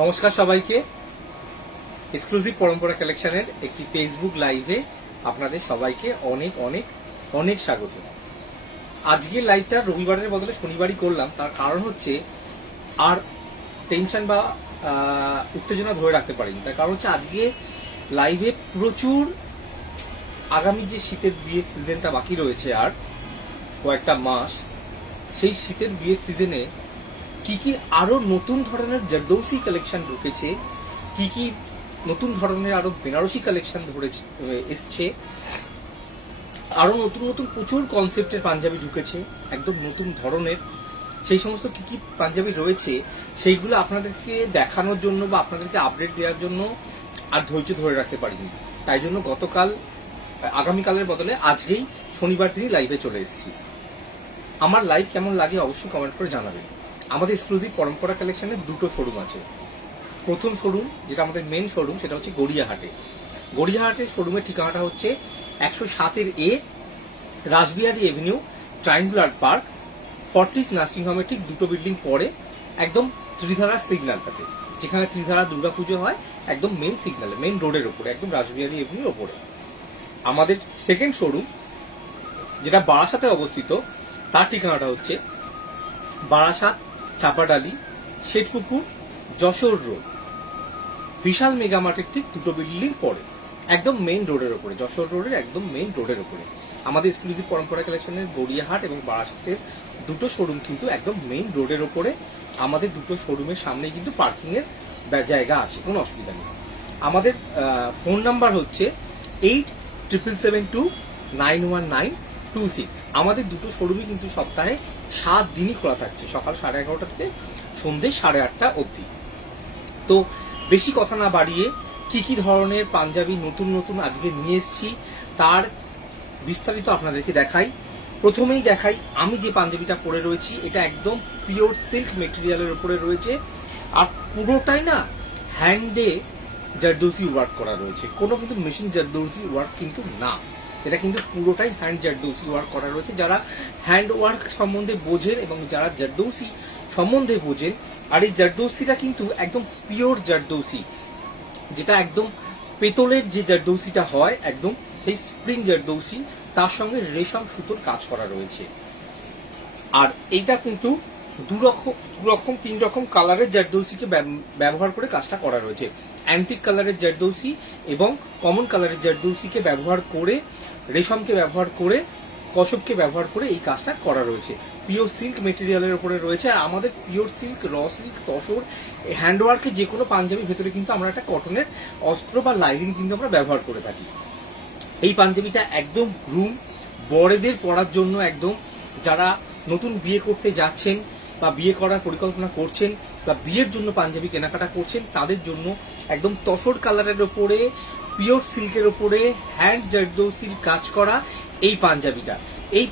নমস্কার সবাইকে। এক্সক্লুসিভ পরম্পরা কালেকশনের একটি ফেসবুক লাইভে আপনাদের সবাইকে অনেক অনেক অনেক স্বাগত। আজকের লাইভটা রবিবারের বদলে শনিবারই করলাম, তার কারণ হচ্ছে আর টেনশন বা উত্তেজনা ধরে রাখতে পারিনি। তার কারণ হচ্ছে আজকে লাইভে প্রচুর আগামী যে শীতের বিয়ের সিজনটা বাকি রয়েছে আর কয়েকটা মাস, সেই শীতের বিয়ের সিজনে কি কি আরো নতুন ধরনের জারদৌসি কালেকশন ঢুকেছে, কি কি নতুন ধরনের আরো বেনারসি কালেকশন এসছে, আরো নতুন নতুন প্রচুর কনসেপ্টের পাঞ্জাবি ঢুকেছে একদম নতুন ধরনের। সেই সমস্ত কি কি পাঞ্জাবি রয়েছে সেইগুলো আপনাদেরকে দেখানোর জন্য বা আপনাদেরকে আপডেট দেওয়ার জন্য আর ধৈর্য ধরে রাখতে পারিনি। তাই জন্য আগামীকালের বদলে আজকেই শনিবার দিনই লাইভে চলে এসেছি। আমার লাইভ কেমন লাগে অবশ্যই কমেন্ট করে জানাবেন। আমাদের এক্সক্লুসিভ পরম্পরা কালেকশনের দুটো শোরুম আছে। প্রথম শোরুম যেটা আমাদের মেন শোরুম সেটা হচ্ছে গড়িয়াহাটে। গড়িয়াহাটের শোরুমের ঠিকানাটা হচ্ছে 107-এ Rashbehari avenue, triangular park, Fortis nursing হোমের ঠিক দুটো বিল্ডিং পরে একদম ত্রিধারার সিগন্যালটাতে, যেখানে ত্রিধারা দুর্গাপুজো হয়, একদম মেন সিগন্যালে, মেন রোডের ওপরে, একদম রাসবিহারী এভিনিউর ওপরে। আমাদের সেকেন্ড শোরুম যেটা বারাসাতে অবস্থিত, তার ঠিকানাটা হচ্ছে বারাসাত, চাপাডালি, শেঠপুকুর, যশোর রোড, বিশাল মেগামার্টের ঠিক দুটো বিল্ডিং পরে, একদম মেইন রোডের ওপরে, যশোর রোডের একদম মেইন রোডের ওপরে। আমাদের এক্সক্লুসিভ পরম্পরা কালেকশনের গড়িয়াহাট এবং বারাসাতের দুটো শোরুম কিন্তু একদম মেইন রোডের ওপরে। আমাদের দুটো শোরুমের সামনে কিন্তু পার্কিং এর জায়গা আছে, কোনো অসুবিধা নেই। আমাদের ফোন নাম্বার হচ্ছে 8772919226। আমাদের দুটো শোরুমই কিন্তু সপ্তাহে 7 দিনই খোলা থাকছে, সকাল 11:30 থেকে সন্ধ্যে 8:30 অবধি। তো বেশি কথা না বাড়িয়ে কি কি ধরনের পাঞ্জাবি নতুন নতুন আজকে নিয়ে এসেছি তার বিস্তারিত আপনাদেরকে দেখাই। প্রথমেই দেখাই আমি যে পাঞ্জাবিটা পরে রয়েছি, এটা একদম পিওর সিল্ক মেটেরিয়ালের উপরে রয়েছে, আর পুরোটাই না হ্যান্ডে জারদৌসি ওয়ার্ক করা রয়েছে, কোনো কিন্তু মেশিন জারদৌসি ওয়ার্ক কিন্তু না, এটা কিন্তু পুরোটাই হ্যান্ড জারদৌসি ওয়ার্ক করা রয়েছে। যারা হ্যান্ড ওয়ার্ক সম্বন্ধে বোঝেন এবং যারা জারদৌসি সম্বন্ধে বোঝেন, আর এই জারদৌসিটা কিন্তু একদম পিওর জারদৌসি, যেটা একদম পেতলের যে জারদৌসিটা হয় একদম সেই স্প্রিং জারদৌসি, তার সঙ্গে রেশম সুতোর কাজ করা রয়েছে। আর এইটা কিন্তু তিন রকম কালারের জারদৌসিকে ব্যবহার করে কাজটা করা রয়েছে। অ্যান্টিক কালারের জারদৌসি এবং কমন কালারের জারদৌসিকে ব্যবহার করে, রেশমকে ব্যবহার করে, কসবকে ব্যবহার করে এই কাজটা করা রয়েছে। পিওর সিল্ক মেটেরিয়ালের উপরে রয়েছে। আর আমাদের pure silk, raw silk, tussar, হ্যান্ডওয়ার্কে যে কোনো পাঞ্জাবির ভেতরে কিন্তু আমরা একটা কটনের অস্ত্র বা লাইনিং কিন্তু আমরা ব্যবহার করে থাকি। এই পাঞ্জাবিটা একদম গ্রুম বড়দের পরার জন্য, একদম যারা নতুন বিয়ে করতে যাচ্ছেন বা বিয়ে করার পরিকল্পনা করছেন বা বিয়ের জন্য পাঞ্জাবি কেনাকাটা করছেন, তাদের জন্য একদম তসর কালারের ওপরে পিওর সিল্কের ওপরে হ্যান্ড জারদৌসির কাজ করা এই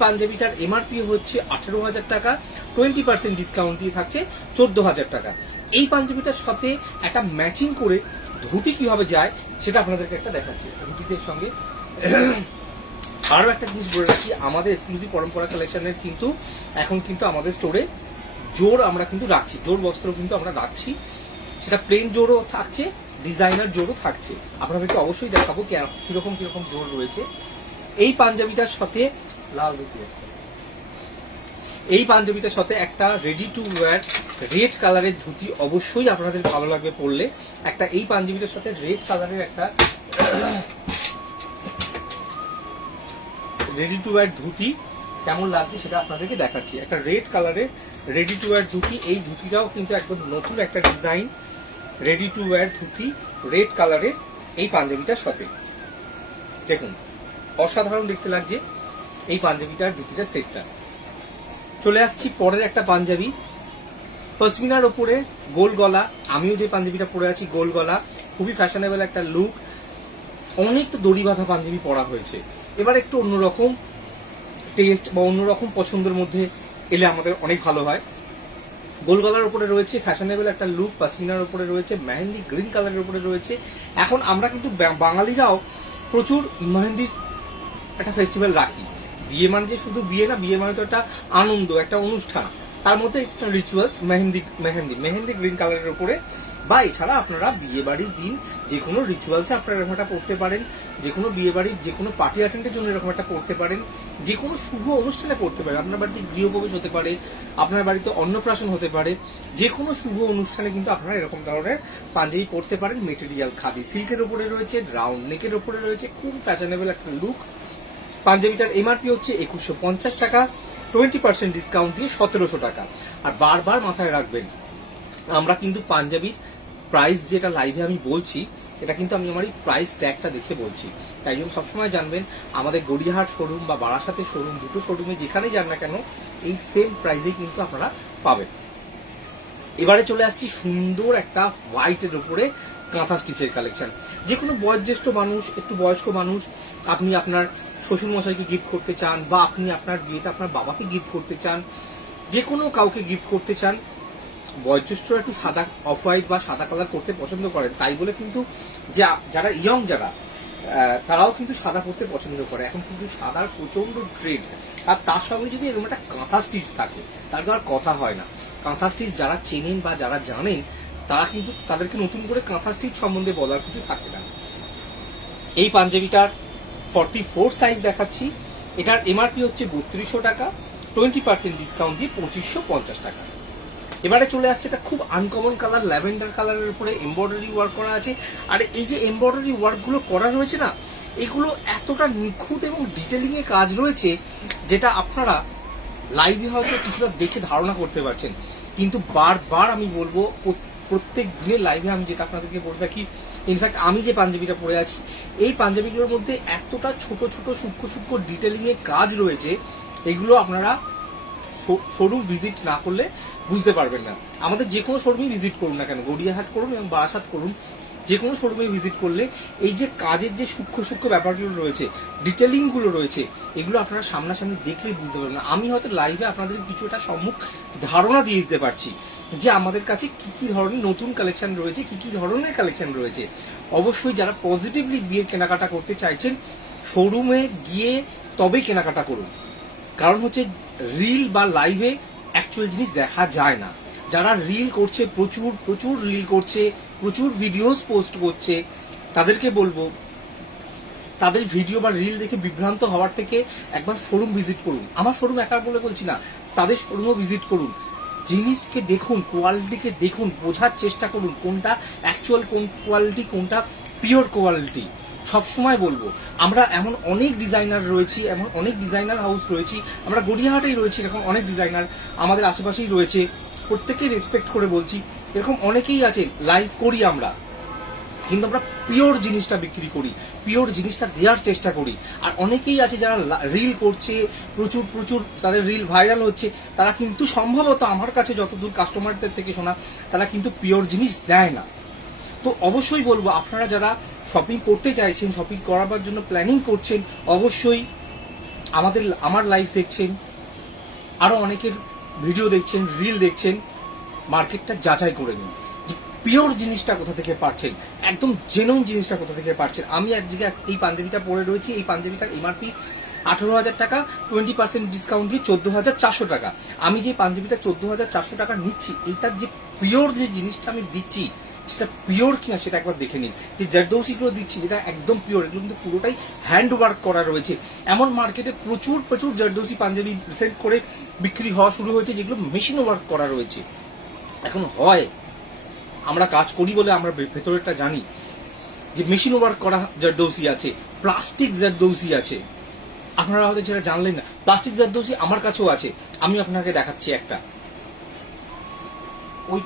পাঞ্জাবিটার এমআরপি হচ্ছে 18,000 টাকা, 20% ডিসকাউন্ট দিয়ে থাকছে 14,000 টাকা। এই পাঞ্জাবিটার সাথে একটা ম্যাচিং করে ধুতি কিভাবে যায় সেটা আপনাদেরকে একটা দেখাচ্ছি। ধুতিদের সঙ্গে আরো একটা জিনিস বলে রাখি, আমাদের এক্সক্লুসিভ পরম্পরা কালেকশনের কিন্তু এখন কিন্তু আমাদের স্টোরে জোর আমরা কিন্তু রাখছি, জোর বস্ত্র কিন্তু আমরা রাখছি, সেটা প্লেন জোরও থাকছে, ডিজাইনার জোরও থাকছে। আপনাদেরকে অবশ্যই দেখাবো কিরকম কিরকম জোর রয়েছে। এই পাঞ্জাবিটার সাথে একটা রেডি টু ওয়্যার রেড কালারের ধুতি অবশ্যই আপনাদের ভালো লাগবে পরলে। এই পাঞ্জাবিটার সাথে রেড কালারের একটা রেডি টু ওয়্যার ধুতি কেমন লাগছে সেটা আপনাদেরকে দেখাচ্ছি। একটা রেড কালারের রেডি টু ওয়্যার ধুতি, এই ধুতিটাও কিন্তু একদম নতুন একটা design, ready to wire dhoti red কালারের এই পাঞ্জাবিটার সাথে দেখুন অসাধারণ দেখতে লাগছে এই পাঞ্জাবিটার ধুতিটার সেটটা। চলে আসছি পরের একটা পাঞ্জাবি, পশমিনার ওপরে গোল গলা। আমিও যে পাঞ্জাবিটা পরে আছি গোল গলা, খুবই ফ্যাশনেবল একটা লুক। অনেক তো দড়ি বাঁধা পাঞ্জাবি পরা হয়েছে, এবার একটু অন্যরকম টেস্ট বা অন্যরকম পছন্দের মধ্যে এলে আমাদের অনেক ভালো হয়। গোল গলার উপরে রয়েছে ফ্যাশনেবল একটা লুক, পশমিনার উপরে রয়েছে মেহেন্দি গ্রিন কালারের উপরে রয়েছে। এখন আমরা কিন্তু বাঙালিরাও প্রচুর মেহেন্দির একটা ফেস্টিভ্যাল রাখি। বিয়ে মানে যে শুধু বিয়ে না, বিয়ে মানে তো একটা আনন্দ, একটা অনুষ্ঠান। তার মধ্যে একটা রিচুয়ালস মেহেন্দি মেহেন্দি মেহেন্দি গ্রিন কালারের উপরে, বা এছাড়া আপনারা বিয়ে বাড়ির দিন যে কোনো রিচুয়ালসে আপনারা এরকম একটা পড়তে পারেন, যে কোনো বিয়ে বাড়ির যে কোনো পার্টি অ্যাটেন্ডের জন্য এরকম একটা পড়তে পারেন, যে কোনো শুভ অনুষ্ঠানে পড়তে পারেন। আপনার বাড়িতে গৃহপ্রবেশ হতে পারে, আপনার বাড়িতে অন্নপ্রাশন হতে পারে, যে কোনো শুভ অনুষ্ঠানে কিন্তু আপনারা এরকম ধরনের পাঞ্জাবি পড়তে পারেন। মেটেরিয়াল খাদি সিল্কের উপরে রয়েছে, রাউন্ড নেকের উপরে রয়েছে, খুব ফ্যাশনেবল একটা লুক। পাঞ্জাবিটার এমআরপি হচ্ছে 2150 টাকা, 20% ডিসকাউন্ট দিয়ে 1700 টাকা। আর বারবার মাথায় রাখবেন, আমরা কিন্তু পাঞ্জাবির প্রাইস যেটা লাইভে আমি বলছি, এটা কিন্তু আমি আমার এই প্রাইস ট্যাগটা দেখে বলছি। তাই জন্য সবসময় জানবেন, আমাদের গড়িয়াহাট শোরুম বা বারাসাতের শোরুম, দুটো শোরুমে যেখানেই যান না কেন এই সেম প্রাইসেই কিন্তু আপনারা পাবেন। এবারে চলে আসছি সুন্দর একটা হোয়াইটের উপরে কাঁথা স্টিচের কালেকশন। যে কোনো বয়োজ্যেষ্ঠ মানুষ, একটু বয়স্ক মানুষ, আপনি আপনার শ্বশুর মশাইকে গিফট করতে চান, বা আপনি আপনার বিয়েতে আপনার বাবাকে গিফট করতে চান, যে কোনো কাউকে গিফট করতে চান। বয়োজ্যেষ্ঠরা একটু সাদা অফ হোয়াইট বা সাদা কালার করতে পছন্দ করেন, তাই বলে কিন্তু যারা ইয়ং যারা তারাও কিন্তু সাদা পরতে পছন্দ করে। এখন কিন্তু সাদার প্রচন্ড ট্রেন্ড, আর তার সঙ্গে যদি এরকম একটা কাঁথা স্টিচ থাকে তার আর কথা হয় না। কাঁথা স্টিচ যারা চেনেন বা যারা জানেন তারা কিন্তু তাদেরকে নতুন করে কাঁথা স্টিচ সম্বন্ধে বলার কিছু থাকে না। এই পাঞ্জাবিটার 44 সাইজ দেখাচ্ছি। এটার এমআরপি হচ্ছে 3200 টাকা, 20% ডিসকাউন্ট দিয়ে 2550 টাকা। এবারে চলে আসছে এটা খুব আনকমন কালার, ল্যাভেন্ডার কালারের উপরে এমব্রয়ডারি ওয়ার্ক করা আছে। আর এই যে এমব্রয়ডারি ওয়ার্কগুলো করা রয়েছে না, এগুলো এতটা নিখুঁত এবং ডিটেলিং এ কাজ রয়েছে যেটা আপনারা লাইভে হয়তো কিছুটা দেখে ধারণা করতে পারছেন, কিন্তু বারবার আমি বলবো, প্রত্যেক দিনের লাইভে আমি যেটা আপনাদেরকে বলে থাকি, ইনফ্যাক্ট আমি যে পাঞ্জাবিটা পরে আছি এই পাঞ্জাবিগুলোর মধ্যে এতটা ছোট ছোট সূক্ষ্ম সূক্ষ্ম ডিটেলিং এ কাজ রয়েছে, এগুলো আপনারা শোরুম ভিজিট না করলে বুঝতে পারবেন না। আমাদের যে কোনো শোরুমে ভিজিট করুন না কেন, গড়িয়াহাট করুন এবং বারাসাত করুন, যে কোনো শোরুমে ভিজিট করলে এই যে কাজের যে সূক্ষ্ম সূক্ষ্ম ব্যাপারগুলো রয়েছে, ডিটেলিং গুলো রয়েছে, এগুলো আপনারা সামনাসামনি দেখলেই বুঝতে পারবেন না। আমি হয়তো লাইভে আপনাদের কিছু একটা সম্মুখ ধারণা দিয়ে দিতে পারছি যে আমাদের কাছে কি কি ধরনের নতুন কালেকশন রয়েছে, কি কি ধরনের কালেকশন রয়েছে। অবশ্যই যারা পজিটিভলি বিয়ের কেনাকাটা করতে চাইছেন, শোরুমে গিয়ে তবে কেনাকাটা করুন। কারণ হচ্ছে রিল বা লাইভে অ্যাকচুয়াল জিনিস দেখা যায় না। যারা রিল করছে, প্রচুর প্রচুর রিল করছে, প্রচুর ভিডিওস পোস্ট করছে, তাদেরকে বলবো তাদের ভিডিও বা রিল দেখে বিভ্রান্ত হওয়ার থেকে একবার শোরুম ভিজিট করুন। আমার শোরুম একা বলে বলছি না, তাদের শোরুমও ভিজিট করুন, জিনিসকে দেখুন, কোয়ালিটিকে দেখুন, বোঝার চেষ্টা করুন কোনটা অ্যাকচুয়াল, কোন কোয়ালিটি, কোনটা পিওর কোয়ালিটি। সবসময় বলবো, আমরা এমন অনেক ডিজাইনার রয়েছি, এমন অনেক ডিজাইনার হাউস রয়েছি, আমরা গড়িয়াহাটেই রয়েছি, এরকম অনেক ডিজাইনার আমাদের আশেপাশেই রয়েছে, প্রত্যেককে রেসপেক্ট করে বলছি। এরকম অনেকেই আছে, লাইভ করি আমরা, কিন্তু আমরা পিওর জিনিসটা বিক্রি করি, পিওর জিনিসটা দেওয়ার চেষ্টা করি। আর অনেকেই আছে যারা রিল করছে, প্রচুর প্রচুর তাদের রিল ভাইরাল হচ্ছে, তারা কিন্তু সম্ভবত আমার কাছে যতদূর কাস্টমারদের থেকে শোনা, তারা কিন্তু পিওর জিনিস দেয় না। তো অবশ্যই বলবো, আপনারা যারা শপিং করতে চাইছেন, শপিং করাবার জন্য প্ল্যানিং করছেন, অবশ্যই আমার লাইভ দেখছেন, আরো অনেকের ভিডিও দেখছেন, রিল দেখছেন, মার্কেটটা যাচাই করে নিন যে পিওর জিনিসটা কোথা থেকে পাচ্ছেন, একদম জেনুইন জিনিসটা কোথা থেকে পাচ্ছেন। আমি এক জায়গায় এই পাঞ্জাবিটা পরে রয়েছি, এই পাঞ্জাবিটার এমআরপি 18,000 টাকা, 20% ডিসকাউন্ট দিয়ে 14,400 টাকা। আমি যে পাঞ্জাবিটা 14,400 টাকা নিচ্ছি, এইটার যে পিওর যে জিনিসটা আমি দিচ্ছি সেটা পিওর কিনা সেটা একবার দেখে নিন। যে জারদৌসিগুলো দিচ্ছি যেটা একদম পিওর, এগুলো কিন্তু পুরোটাই হ্যান্ড ওয়ার্ক করা রয়েছে। এমন মার্কেটে প্রচুর প্রচুর জারদৌসি পাঞ্জাবি রিসেন্ট করে বিক্রি হওয়া শুরু হয়েছে যেগুলো মেশিন ওয়ার্ক করা রয়েছে। এখন হয়, আমরা কাজ করি বলে আমরা ভেতরেরটা জানি যে মেশিন ওয়ার্ক করা জারদৌসি আছে, প্লাস্টিক জারদৌসি আছে, আপনারা হয়তো যেটা জানলেন না। প্লাস্টিক জারদৌসি আমার কাছেও আছে, আমি আপনাকে দেখাচ্ছি একটা। ওই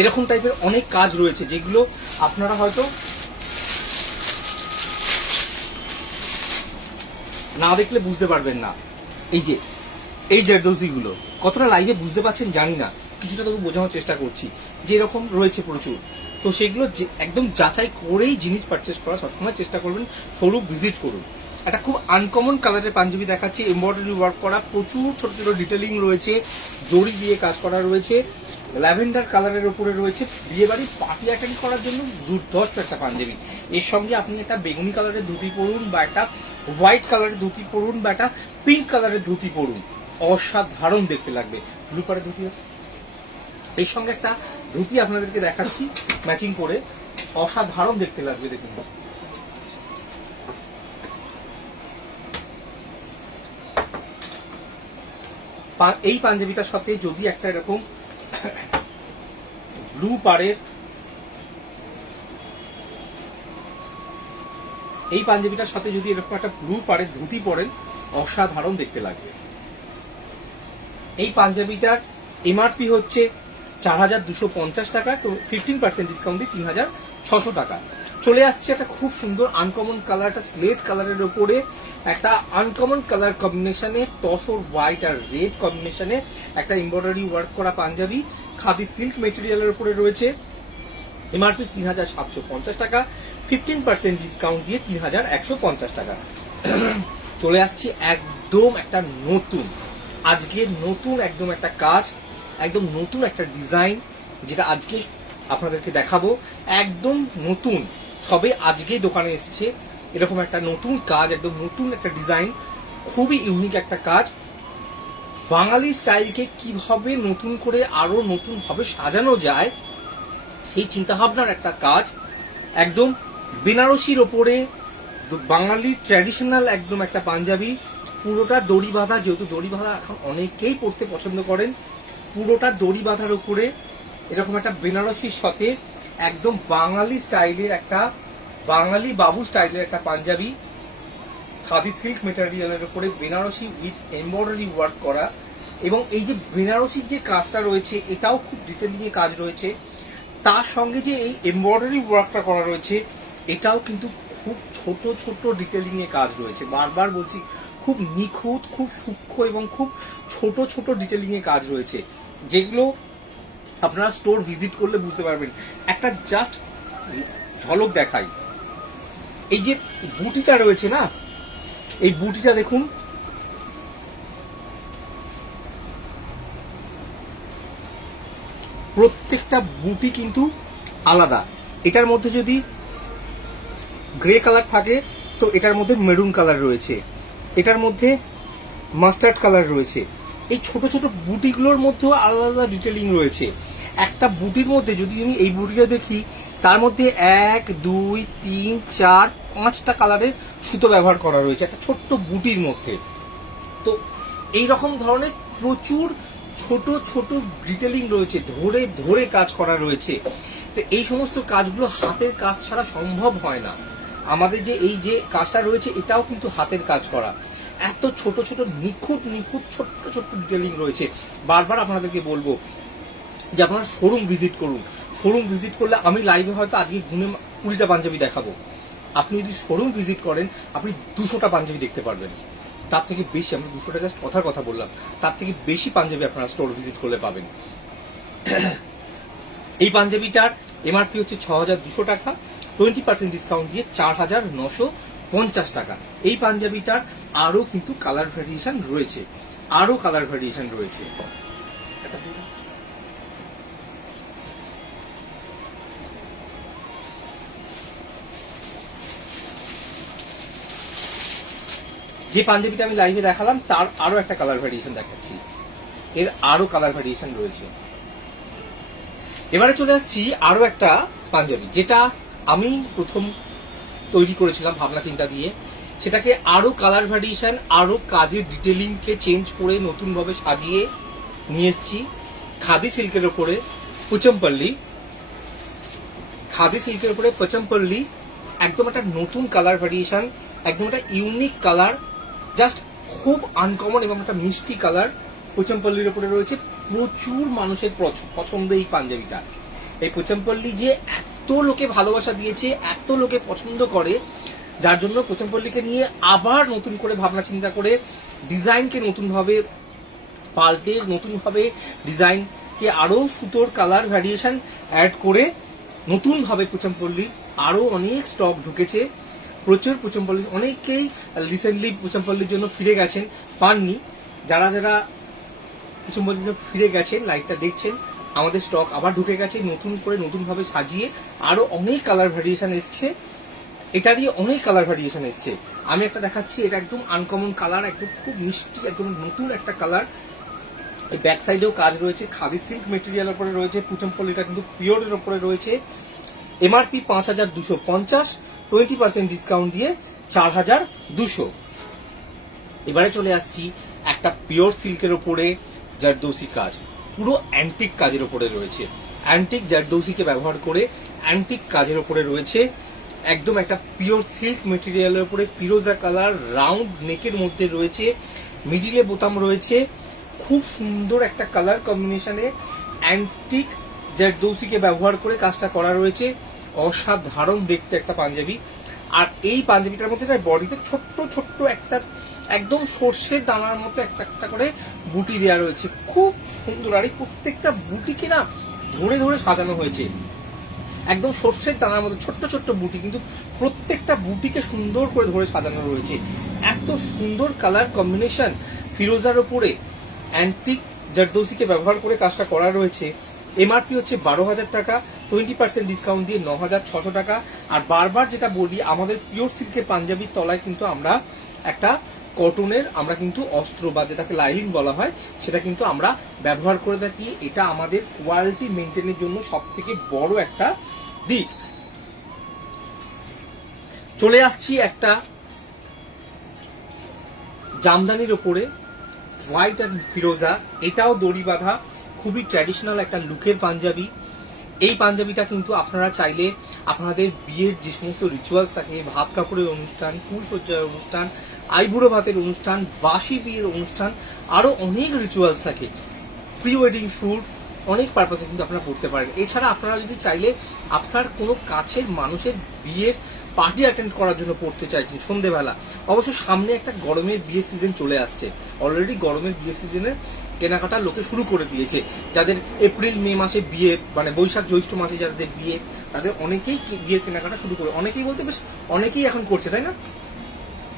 এরকম টাইপের অনেক কাজ রয়েছে যেগুলো আপনারা হয়তো না দেখলে বুঝতে পারবেন না। এই জারদৌসি গুলো কতটা লাইভে বুঝতে পারছেন জানি না, কিছুটা তবু বোঝানোর চেষ্টা করছি যে এরকম রয়েছে প্রচুর। তো সেগুলো একদম যাচাই করেই জিনিস পারচেস করা সবসময় চেষ্টা করবেন, শোরুম ভিজিট করুন। একটা খুব আনকমন কালারের পাঞ্জাবি দেখাচ্ছি, এমব্রয়ডারি ওয়ার্ক করা, প্রচুর ছোট ছোট ডিটেলিং রয়েছে, জড়ি দিয়ে কাজ করা রয়েছে, ল্যাভেন্ডার কালারের উপরে রয়েছে, বিয়ে বাড়ি পার্টি অ্যাটেন্ড করার জন্য দুর্ধর্ষ একটা পাঞ্জাবি। এর সঙ্গে আপনি একটা বেগুনি কালারের ধুতি পরুন বা একটা হোয়াইট কালারের ধুতি পরুন বা একটা পিঙ্ক কালারের ধুতি পরুন, অসাধারণ দেখতে লাগবে। ব্লু কালারের ধুতি আছে, এর সঙ্গে একটা ধুতি আপনাদেরকে দেখাচ্ছি ম্যাচিং করে, অসাধারণ দেখতে লাগবে। দেখুন এই পাঞ্জাবিটার সাথে যদি একটা এরকম ব্লু পাড়ের, এই পাঞ্জাবিটার সাথে যদি এরকম একটা ব্লু পাড়ের ধুতি পরেন, অসাধারণ দেখতে লাগবে। এই পাঞ্জাবিটার এমআরপি হচ্ছে 4250 টাকা, তো 15% ডিসকাউন্ট দিয়ে 3600 টাকা। চলে আসছে একটা খুব সুন্দর আনকমন কালার, একটা স্লেট কালারের উপরে একটা আনকমন কালার কম্বিনেশনে, তসর হোয়াইট আর রেড কম্বিনেশনে একটা এমব্রয়ডারি ওয়ার্ক করা পাঞ্জাবি, খাদি সিল্ক মেটেরিয়ালের উপরে রয়েছে। এমআরপি 3750 টাকা, 15% ডিসকাউন্ট দিয়ে 3150 টাকা। চলে আসছি একদম একটা নতুন, আজকে নতুন একদম একটা কাজ, একদম নতুন একটা ডিজাইন, যেটা আজকে আপনাদেরকে দেখাবো। একদম নতুন, সবে আজকে দোকানে এসেছে এরকম একটা নতুন কাজ, একদম নতুন একটা ডিজাইন, খুবই ইউনিক একটা কাজ। বাঙালি স্টাইলকে কিভাবে নতুন করে আরো নতুন ভাবে সাজানো যায় সেই চিন্তাভাবনার একটা কাজ। একদম বেনারসির ওপরে বাঙালি ট্র্যাডিশনাল একদম একটা পাঞ্জাবি, পুরোটা দড়ি বাঁধা, যেহেতু দড়ি বাঁধা এখন অনেকেই পড়তে পছন্দ করেন, পুরোটা দড়ি বাঁধার উপরে এরকম একটা বেনারসির সাথে একদম বাঙালি স্টাইলের একটা, বাঙালি বাবু স্টাইলের একটা পাঞ্জাবি, খাদি সিল্ক মেটেরিয়ালের উপরে বেনারসি উইথ এমব্রয়ডারি ওয়ার্ক করা। এবং এই যে বেনারসির যে কাজটা রয়েছে এটাও খুব ডিটেলিং এ কাজ রয়েছে, তার সঙ্গে যে এই এমব্রয়ডারি ওয়ার্কটা করা রয়েছে এটাও কিন্তু খুব ছোট ছোট ডিটেলিং এ কাজ রয়েছে। বারবার বলছি, খুব নিখুঁত, খুব সূক্ষ্ম এবং খুব ছোট ছোট ডিটেলিং এ কাজ রয়েছে, যেগুলো আপনারা স্টোর ভিজিট করলে বুঝতে পারবেন। একটা জাস্ট ঝলক দেখাই, এই যে বুটিটা রয়েছে না, এই বুটিটা দেখুন, প্রত্যেকটা বুটি কিন্তু আলাদা। এটার মধ্যে যদি গ্রে কালার থাকে তো এটার মধ্যে মেরুন কালার রয়েছে, এটার মধ্যে মাস্টার্ড কালার রয়েছে। এই ছোট ছোট বুটিগুলোর মধ্যেও আলাদা আলাদা ডিটেলিং রয়েছে। একটা বুটির মধ্যে যদি আমি এই বুটিটা দেখি, তার মধ্যে 1 2 3 4 5টা কালারের সুতো ব্যবহার করা রয়েছে একটা ছোট্ট বুটির মধ্যে। তো এই রকম ধরনের প্রচুর ছোট ছোট ডিটেলিং রয়েছে, ধরে ধরে কাজ করা রয়েছে। তো এই সমস্ত কাজগুলো হাতের কাজ ছাড়া সম্ভব হয় না। আমাদের যে এই যে কাজটা রয়েছে এটাও কিন্তু হাতের কাজ করা, এত ছোট ছোট নিখুঁত নিখুঁত ছোট্ট ছোট্ট ডিটেলিং রয়েছে। বারবার আপনাদেরকে বলবো যে আপনারা শোরুম ভিজিট করুন। শোরুম ভিজিট করলে আমি লাইভে হয়তো আজকে গুনে 20টা পাঞ্জাবি দেখাবো, আপনি যদি শোরুম ভিজিট করেন আপনি 200টা পাঞ্জাবি দেখতে পারবেন। তার থেকে বেশি, আমি 200টা জাস্ট কথার কথা বললাম, তার থেকে বেশি পাঞ্জাবি আপনারা স্টোর ভিজিট করলে পাবেন। এই পাঞ্জাবিটার এমআরপি হচ্ছে 6200 টাকা, 20% ডিসকাউন্ট দিয়ে 4950 টাকা। এই পাঞ্জাবিটার আরো কিন্তু কালার ভ্যারিয়েশন রয়েছে, আরো কালার ভ্যারিয়েশন রয়েছে। যে পাঞ্জাবিটা আমি লাইভে দেখালাম তার আরো একটা কালার ভ্যারিয়েশন দেখাচ্ছি, এর আরো কালার ভ্যারিয়েশন রয়েছে। এবারে চলে আসছি আরো একটা পাঞ্জাবি, যেটা আমি প্রথম তৈরি করেছিলাম ভাবনা চিন্তা দিয়ে, সেটাকে আরো কালার ভ্যারিয়েশন, আরো কাজের ডিটেলিং কে চেঞ্জ করে নতুন ভাবে সাজিয়ে নিয়ে এসেছি। খাদি সিল্কের উপরে পুচমপল্লি, খাদি সিল্কের উপরে পচমপল্লি, একদম একটা নতুন কালার ভ্যারিয়েশন, একদম একটা ইউনিক কালার, জাস্ট খুব আনকমন এবং একটা মিষ্টি কালার পুচমপল্লির উপরে রয়েছে। প্রচুর মানুষের পছন্দ এই পাঞ্জাবিটা। এই পুচমপল্লি যে এত লোকে ভালোবাসা দিয়েছে, এত লোকে পছন্দ করে, যার জন্য পুচমপল্লিকে নিয়ে আবার নতুন করে ভাবনা চিন্তা করে ডিজাইনকে নতুন ভাবে পাল্টে, নতুন ভাবে ডিজাইনকে আরো সুতোর কালার ভ্যারিয়েশন অ্যাড করে নতুন ভাবে পুচমপল্লি আরো অনেক স্টক ঢুকেছে। প্রচুর পুচমপল্লি, অনেকেই রিসেন্টলি পুচমপল্লির জন্য ফিরে গেছেন, পাননি। যারা যারা পুচমপল্লির জন্য ফিরে গেছেন, লাইভটা দেখছেন, আমাদের স্টক আবার ঢুকে গেছে নতুন করে, নতুন ভাবে সাজিয়ে আরো অনেক কালার ভ্যারিয়েশন এসছে, এটারই অনেক কালার ভ্যারিয়েশন এসছে। আমি একটা দেখাচ্ছি, এটা একদম আনকমন কালার, একদম খুব মিষ্টি, একদম নতুন একটা কালার। এই ব্যাক সাইডেও কাজ রয়েছে, খাদি সিল্ক মেটেরিয়ালের উপরে রয়েছে, পুচমপল্লিটা কিন্তু পিওরের উপরে রয়েছে। এমআরপি 5250, 20% ডিসকাউন্ট দিয়ে 4200। এবারে চলে আসছি একটা পিওর সিল্কের উপরে জারদৌসি কাজ, পুরো অ্যান্টিক কাজের উপরে রয়েছে। অ্যান্টিক জারদৌসিকে ব্যবহার করে অ্যান্টিক কাজের উপরে রয়েছে, একদম একটা পিওর সিল্ক মেটেরিয়ালের উপরে ফিরোজা কালার, রাউন্ড নেকের মধ্যে রয়েছে, মিডিলে বোতাম রয়েছে, খুব সুন্দর একটা কালার কম্বিনেশনে অ্যান্টিক জারদৌসিকে ব্যবহার করে কাজটা করা রয়েছে। অসাধারণ দেখতে একটা পাঞ্জাবি। আর এই পাঞ্জাবিটার মধ্যে বডিতে ছোট্ট ছোট্ট একটা একদম সর্ষের দানার মতো একটা একটা করে বুটি দেওয়া রয়েছে, খুব সুন্দর। আর এই প্রত্যেকটা বুটিকে না ধরে ধরে সাজানো হয়েছে, একদম সর্ষের দানার মতো ছোট্ট ছোট্ট বুটি, কিন্তু প্রত্যেকটা বুটিকে সুন্দর করে ধরে সাজানো রয়েছে। এত সুন্দর কালার কম্বিনেশন, ফিরোজার ওপরে অ্যান্টিক জারদৌসিকে ব্যবহার করে কাজটা করা রয়েছে। এমআরপি হচ্ছে 12,000 টাকা, 20% ডিসকাউন্ট দিয়ে 9,600 টাকা। আর বারবার যেটা বলি, আমাদের পিওর সিল্কের পাঞ্জাবির তলায় কিন্তু আমরা একটা কটনের আমরা কিন্তু অস্ত্র বা যেটাকে লাইলিং বলা হয় সেটা কিন্তু আমরা ব্যবহার করে থাকি। এটা আমাদের কোয়ালিটি মেনটেনের জন্য সব থেকে বড় একটা দিক। চলে আসছি একটা জামদানির ওপরে হোয়াইট আর ফিরোজা, এটাও দড়ি বাঁধা, খুবই ট্র্যাডিশনাল একটা লুকের পাঞ্জাবি। এই পাঞ্জাবিটা কিন্তু আপনারা চাইলে আপনাদের বিয়ের যে সমস্ত রিচুয়ালস থাকে, ভাত কাপড়ের অনুষ্ঠান, ফুল সজ্জার অনুষ্ঠান, আইবুড়ো ভাতের অনুষ্ঠান, বাসি বিয়ের অনুষ্ঠান, আরো অনেক রিচুয়ালস থাকে, প্রি ওয়েডিং শুট, অনেক পারপাসে কিন্তু আপনারা পড়তে পারেন। এছাড়া আপনারা যদি চাইলে আপনার কোনো কাছের মানুষের বিয়ের পার্টি অ্যাটেন্ড করার জন্য পড়তে চাইছেন সন্ধেবেলা, অবশ্য সামনে একটা গরমের বিয়ে সিজন চলে আসছে, অলরেডি গরমের বিয়ে সিজনের কেনাকাটা লোকে শুরু করে দিয়েছে। যাদের এপ্রিল মে মাসে বিয়ে, মানে বৈশাখ জ্যৈষ্ঠ মাসে যাদের বিয়ে, তাদের অনেকেই বিয়ের কেনাকাটা শুরু করে, অনেকেই বলতে বেশ অনেকেই এখন করছে, তাই না?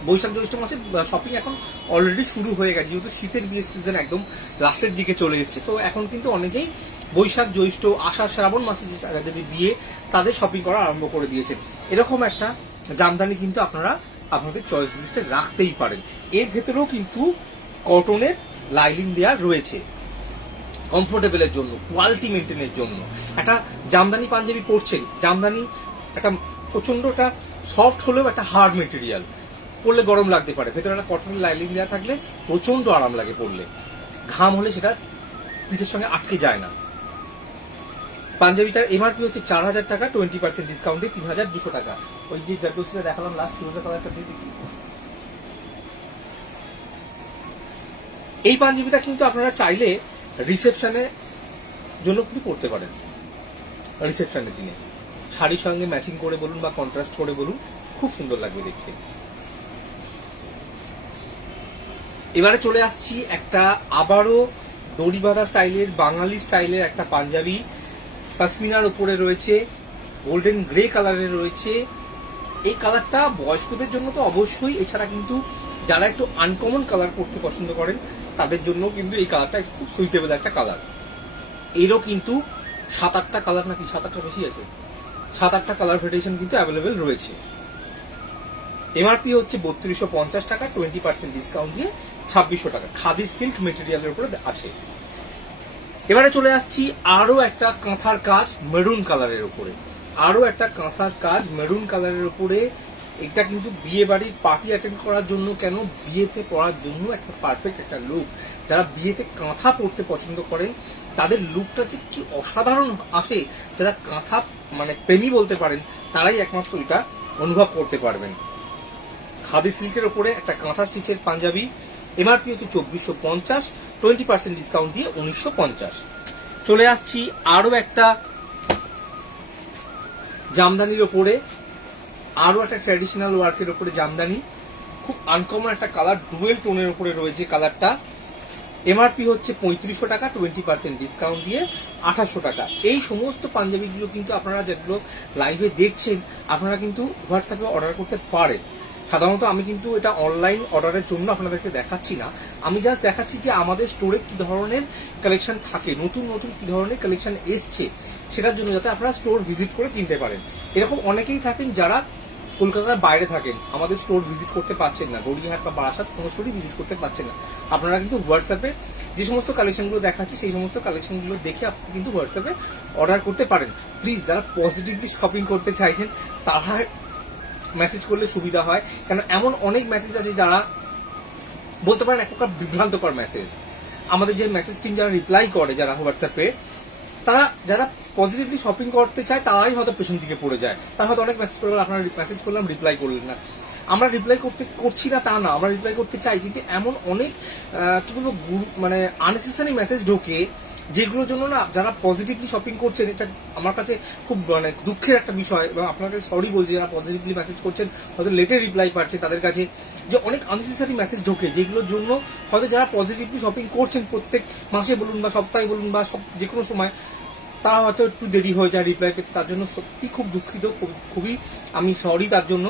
বৈশাখ জ্যৈষ্ঠ মাসে শপিং এখন অলরেডি শুরু হয়ে গেছে, যেহেতু শীতের বিয়ের সিজন একদম লাস্টের দিকে চলে এসছে। তো এখন কিন্তু অনেকেই বৈশাখ জ্যৈষ্ঠ আষাঢ় শ্রাবণ মাসে যাদের বিয়ে তাদের শপিং করা আরম্ভ করে দিয়েছেন। এরকম একটা জামদানি কিন্তু আপনারা আপনাদের চয়েস লিস্টে রাখতেই পারেন। এর ভেতরেও কিন্তু কটনের লাইলিং দেওয়া রয়েছে কমফোর্টেবলের জন্য, কোয়ালিটি মেনটেনের জন্য। একটা জামদানি পাঞ্জাবি পরছেন, জামদানি একটা প্রচন্ড একটা সফট হলেও একটা হার্ড মেটেরিয়াল, পরলে গরম লাগতে পারে, ভেতরে একটা কটনের লাইলিং দেওয়া থাকলে প্রচন্ড আরাম লাগে পরলে, ঘাম হলে সেটা পিঠের সঙ্গে আটকে যায় না। পাঞ্জাবিটার এমআরপি হচ্ছে 4,000 টাকা, 20% ডিসকাউন্ট দিয়ে 3,200 টাকা। ওই যে জারদৌসিটা দেখালাম লাস্ট ফিরোজা কালারটা দিয়ে দেখি। এই পাঞ্জাবিটা কিন্তু আপনারা চাইলে রিসেপশনের জন্য কিন্তু পড়তে পারেন, রিসেপশনের দিনে শাড়ির সঙ্গে ম্যাচিং করে বলুন বা কন্ট্রাস্ট করে বলুন, খুব সুন্দর লাগবে দেখতে। এবারে চলে আসছি একটা আবারও দড়ি বাঁধা স্টাইলের, বাঙালি স্টাইলের একটা পাঞ্জাবি, পাশমিনার উপরে রয়েছে, গোল্ডেন গ্রে কালারের রয়েছে। এই কালারটা বয়স্কদের জন্য তো অবশ্যই, এছাড়া কিন্তু যারা একটু আনকমন কালার পরতে পছন্দ করেন তাদের জন্য কিন্তু এই কালারটা খুব সুইটেবল একটা কালার। এরও কিন্তু 7-8টা কালার, নাকি 7-8টা বেশি আছে, 7-8টা কালার ভেরিয়েশন কিন্তু অ্যাভেলেবেল রয়েছে। এমআরপি হচ্ছে 3250 টাকা, 20% ডিসকাউন্ট দিয়ে 2600 টাকা, খাদি সিল্ক মেটেরিয়ালের উপরে আছে। এবারে চলে আসছি আরো একটা কাঁথার কাজ মেরুন কালারের উপরে, আরো একটা কাঁথার কাজ মেরুন কালারের উপরে। এটা কিন্তু বিয়ে বাড়ির পার্টি অ্যাটেন্ড করার জন্য কেন, বিয়েতে পরার জন্য একটা পারফেক্ট একটা লুক। যারা বিয়েতে কাঁথা পরতে পছন্দ করেন তাদের লুকটা যে কি অসাধারণ আসে, যারা কাঁথা মানে প্রেমী বলতে পারেন তারাই একমাত্র এটা অনুভব করতে পারবেন। খাদি সিল্কের উপরে একটা কাঁথা স্টিচের পাঞ্জাবি, এমআরপি হচ্ছে 2450, 20% ডিসকাউন্ট দিয়ে 1950। চলে আসছি আরো একটা জামদানির ওপরে, আরো একটা ট্র্যাডিশনাল ওয়ার্কের ওপরে জামদানি, খুব আনকমন একটা কালার, ডুয়েল টোনের উপরে রয়েছে কালারটা। এমআরপি হচ্ছে 3500 টাকা, 20% ডিসকাউন্ট দিয়ে 2800 টাকা। এই সমস্ত পাঞ্জাবিগুলো কিন্তু আপনারা যেগুলো লাইভে দেখছেন আপনারা কিন্তু হোয়াটসঅ্যাপে অর্ডার করতে পারেন। সাধারণত আমি কিন্তু এটা অনলাইন অর্ডারের জন্য আপনাদেরকে দেখাচ্ছি না, আমি জাস্ট দেখাচ্ছি যে আমাদের স্টোরে কি ধরনের কালেকশন থাকে, নতুন নতুন কি ধরনের কালেকশন এসছে সেটার জন্য, যাতে আপনারা স্টোর ভিজিট করে কিনতে পারেন। এরকম অনেকেই থাকেন যারা কলকাতার বাইরে থাকেন, আমাদের স্টোর ভিজিট করতে পারছেন না, গড়িয়াহাট বা বারাসাত কোনো স্টোরই ভিজিট করতে পারছেন না। আপনারা কিন্তু হোয়াটসঅ্যাপে যে সমস্ত কালেকশনগুলো দেখাচ্ছি সেই সমস্ত কালেকশনগুলো দেখে আপনি কিন্তু হোয়াটসঅ্যাপে অর্ডার করতে পারেন। প্লিজ যারা পজিটিভলি শপিং করতে চাইছেন তারা মেসেজ করলে সুবিধা হয়, কারণ এমন অনেক মেসেজ আছে যারা বলতে পারেন এক প্রকার বিভ্রান্তকর মেসেজ। আমাদের যে মেসেজ টিম যারা রিপ্লাই করে যারা হোয়াটসঅ্যাপে, তারা যারা পজিটিভলি শপিং করতে চায় তারাই হয়তো পেছন দিকে পড়ে যায়। তারা হয়তো অনেক মেসেজ করে, আপনারা মেসেজ করলাম রিপ্লাই করলেন না। আমরা রিপ্লাই করছি না তা না, আমরা রিপ্লাই করতে চাই, কিন্তু এমন অনেক কি বলবো মানে আননেসেসারি মেসেজ ঢোকে যেগুলোর জন্য না যারা পজিটিভলি শপিং করছেন, এটা আমার কাছে খুব মানে দুঃখের একটা বিষয়, এবং আপনাকে সরি বলছি যারা পজিটিভলি মেসেজ করছেন হয়তো লেটে রিপ্লাই পাচ্ছে তাদের কাছে, যে অনেক আননেসেসারি মেসেজ ঢোকে যেগুলোর জন্য হয়তো যারা পজিটিভলি শপিং করছেন প্রত্যেক মাসে বলুন বা সপ্তাহে বলুন বা যে কোনো সময়, তারা হয়তো একটু দেরি হয়ে যায় রিপ্লাই পেতে। তার জন্য সত্যি খুব দুঃখিত, খুবই আমি সরি তার জন্য।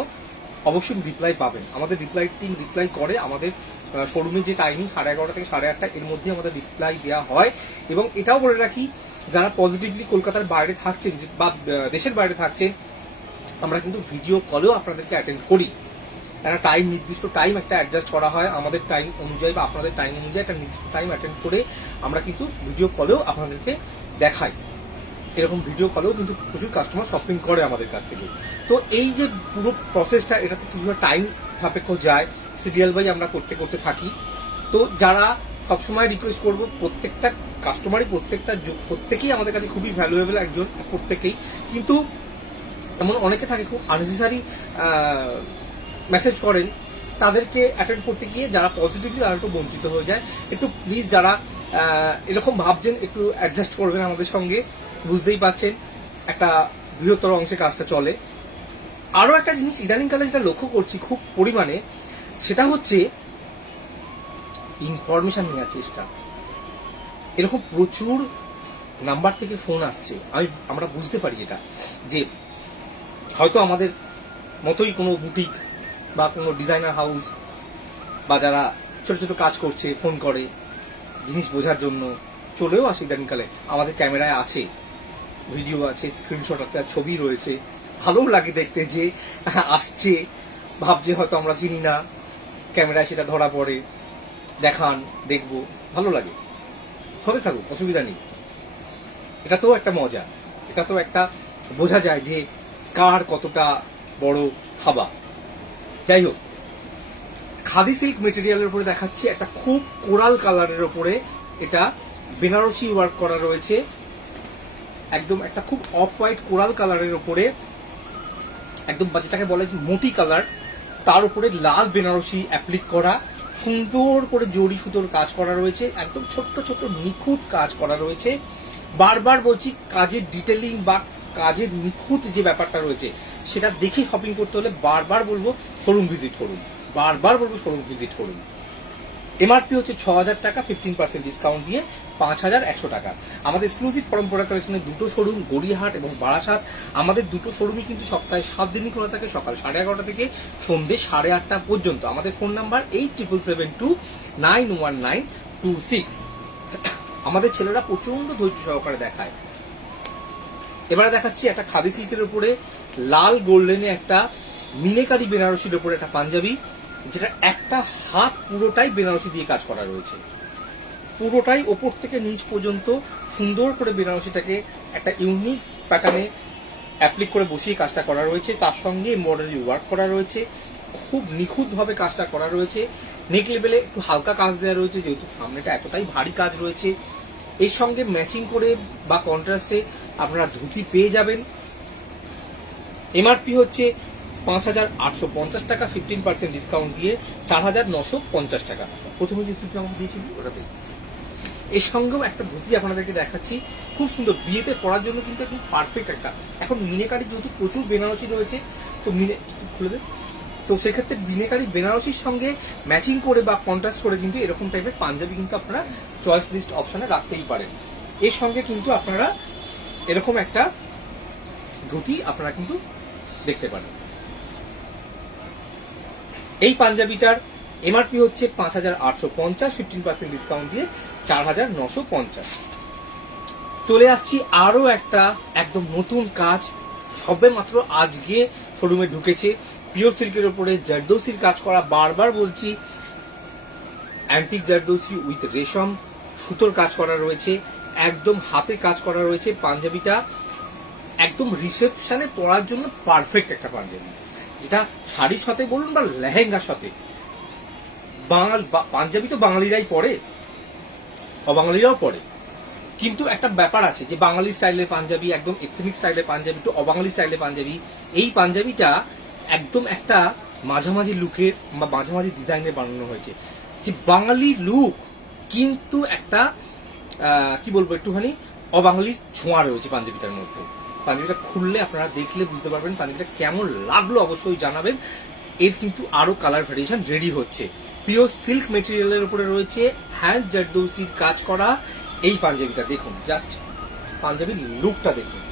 অবশ্যই রিপ্লাই পাবেন, আমাদের রিপ্লাই টিম রিপ্লাই করে। আমাদের শোরুমের যে টাইমিং 11:30 থেকে 8:30 এর মধ্যে আমাদের রিপ্লাই দেওয়া হয়। এবং এটাও বলে রাখি, যারা পজিটিভলি কলকাতার বাইরে থাকছেন বা দেশের বাইরে থাকছেন, আমরা কিন্তু ভিডিও কলেও আপনাদেরকে অ্যাটেন্ড করি। একটা টাইম, নির্দিষ্ট টাইম একটা অ্যাডজাস্ট করা হয় আমাদের টাইম অনুযায়ী বা আপনাদের টাইম অনুযায়ী একটা নির্দিষ্ট টাইম অ্যাটেন্ড করে আমরা কিন্তু ভিডিও কলেও আপনাদেরকে দেখাই। এরকম ভিডিও কলেও কিন্তু প্রচুর কাস্টমার শপিং করে আমাদের কাছ থেকে। তো এই যে পুরো প্রসেসটা, এটা তো কিছুটা টাইম সাপেক্ষ যায়, সিরিয়াল বাই আমরা করতে করতে থাকি। তো যারা সবসময় রিকোয়েস্ট করবো, প্রত্যেকটা কাস্টমারই প্রত্যেকেই আমাদের কাছে খুবই ভ্যালুয়েবল একজন, প্রত্যেকেই। কিন্তু এমন অনেকে থাকে খুব আননেসেসারি মেসেজ করেন, তাদেরকে অ্যাটেন্ড করতে গিয়ে যারা পজিটিভলি তারা একটু বঞ্চিত হয়ে যায়। একটু প্লিজ যারা এরকম ভাবছেন একটু অ্যাডজাস্ট করবেন আমাদের সঙ্গে। বুঝতেই পারছেন একটা বৃহত্তর অংশে কাজটা চলে। আরো একটা জিনিস ইদানিংকালে যেটা লক্ষ্য করছি খুব পরিমাণে, সেটা হচ্ছে ইনফরমেশন নেওয়ার চেষ্টা। এরকম প্রচুর নাম্বার থেকে ফোন আসছে, আমরা বুঝতে পারি এটা, যে হয়তো আমাদের মতোই কোনো বুটিক বা কোনো ডিজাইনার হাউস বা যারা ছোট ছোট কাজ করছে ফোন করে জিনিস বোঝার জন্য, চলেও আসে ইদানিংকালে। আমাদের ক্যামেরায় আছে, ভিডিও আছে, স্ক্রিনশট আছে, ছবি রয়েছে। ভালোও লাগে দেখতে যে আসছে, ভাবছে হয়তো আমরা চিনি না, ক্যামেরায় সেটা ধরা পড়ে, দেখান, দেখবো, ভালো লাগে। হতে থাকুক, অসুবিধা নেই। এটা তো একটা মজা, এটা তো একটা বোঝা যায় যে কার কতটা বড় খাবা। যাই হোক, খাদি সিল্ক মেটেরিয়ালের উপরে দেখাচ্ছি একটা খুব কোরাল কালারের উপরে, এটা বেনারসি ওয়ার্ক করা রয়েছে, একদম একটা খুব অফ হোয়াইট কোরাল কালারের উপরে, একদম যেটাকে বলে মোটি কালার, তার উপরে লাল বেনারসি অ্যাপ্লিক করা, সুন্দর করে জড়ি সুতোর কাজ করা রয়েছে, একদম ছোট্ট ছোট্ট নিখুঁত কাজ করা রয়েছে। বারবার বলছি, কাজের ডিটেলিং বা কাজের নিখুঁত যে ব্যাপারটা রয়েছে সেটা দেখে শপিং করতে হলে বারবার বলবো শোরুম ভিজিট করুন, বারবার বলবো শোরুম ভিজিট করুন। এমআরপি হচ্ছে 6,000 টাকা, 15% ডিসকাউন্ট দিয়ে 5,100 টাকা। আমাদের এক্সক্লুসিভ পরম্পরা কালেকশনের দুটো শোরুম গড়িয়াহাট এবং বারাসাত। আমাদের দুটো শোরুমই কিন্তু সপ্তাহে 7 দিনই খোলা থাকে, সকাল 11:30 থেকে সন্ধ্যে 8:30 পর্যন্ত। আমাদের ফোন নাম্বার 8772919926। আমাদের ছেলেরা প্রচন্ড ধৈর্য সহকারে দেখায়। এবারে দেখাচ্ছি একটা খাদি সিল্কের উপরে লাল গোল্ডেনে একটা মিনেকারি বেনারসির উপরে একটা পাঞ্জাবি, যেটা একটা হাত পুরোটাই বেনারসি দিয়ে কাজ করা রয়েছে, পুরোটাই ওপর থেকে নিচ পর্যন্ত সুন্দর করে বেনারসিটাকে একটা ইউনিক প্যাটার্নে অ্যাপ্লিক করে বসিয়ে কাজটা করা রয়েছে। তার সঙ্গে এমব্রয়ডারি ওয়ার্ক করা রয়েছে, খুব নিখুঁতভাবে কাজটা করা রয়েছে। নেক লেভেলে একটু হালকা কাজ দেওয়া রয়েছে, যেহেতু সামনেটা এতটাই ভারী কাজ রয়েছে। এর সঙ্গে ম্যাচিং করে বা কন্ট্রাস্টে আপনারা ধুতি পেয়ে যাবেন। এমআরপি হচ্ছে 5,850 টাকা, 15% ডিসকাউন্ট দিয়ে 4,950 টাকা। প্রথমে যে ধুতি আমাকে দিয়েছিল ওটাতে। এর সঙ্গেও একটা ধুতি আপনাদেরকে দেখাচ্ছি, খুব সুন্দর, বিয়েতে পরার জন্য কিন্তু একদম পারফেক্ট একটা। এখন মিনেকারি যেহেতু প্রচুর বেনারসি রয়েছে, তো খুলে দেয়, তো সেক্ষেত্রে মিনেকারি বেনারসির সঙ্গে ম্যাচিং করে বা কন্ট্রাস্ট করে কিন্তু এরকম টাইপের পাঞ্জাবি কিন্তু আপনারা চয়েস লিস্ট অপশনে রাখতেই পারেন। এর সঙ্গে কিন্তু আপনারা এরকম একটা ধুতি আপনারা কিন্তু দেখতে পারেন। এই পাঞ্জাবিটার এমআরপি হচ্ছে 5,850, 15% ডিসকাউন্ট দিয়ে 4,950। চলে আসছি আরো একটা একদম নতুন কাজ, সবে মাত্র আজকে শোরুমে ঢুকেছে, পিওর সিল্কের উপরে জারদৌসির কাজ করা। বারবার বলছি, অ্যান্টিক জারদৌসি উইথ রেশম সুতোর কাজ করা রয়েছে, একদম হাতে কাজ করা রয়েছে। পাঞ্জাবিটা একদম রিসেপশনে পরার জন্য পারফেক্ট একটা পাঞ্জাবি, যেটা শাড়ির সাথে বলুন বা লেহেঙ্গার সাথে। পাঞ্জাবি তো বাঙালিরাই পরে, অবাঙালিরাও পরে, কিন্তু একটা ব্যাপার আছে যে বাঙালি স্টাইলের পাঞ্জাবি, একদম এথনিক স্টাইলের পাঞ্জাবি তো অবাঙালি স্টাইলের পাঞ্জাবি। এই পাঞ্জাবিটা একদম একটা মাঝামাঝি লুকের বা মাঝামাঝি ডিজাইনের বানানো হয়েছে, যে বাঙালি লুক কিন্তু একটা কি বলবো, একটুখানি অবাঙালি ছোঁয়া রয়েছে পাঞ্জাবিটার মধ্যে। পাঞ্জাবিটা খুললে আপনারা দেখলে বুঝতে পারবেন পাঞ্জাবিটা কেমন লাগলো, অবশ্যই জানাবেন। এর কিন্তু আরো কালার ভ্যারিয়েশন রেডি হচ্ছে। পিওর সিল্ক মেটেরিয়ালের উপরে রয়েছে হ্যান্ড জারদৌসির কাজ করা এই পাঞ্জাবিটা। দেখুন জাস্ট পাঞ্জাবির লুকটা দেখুন,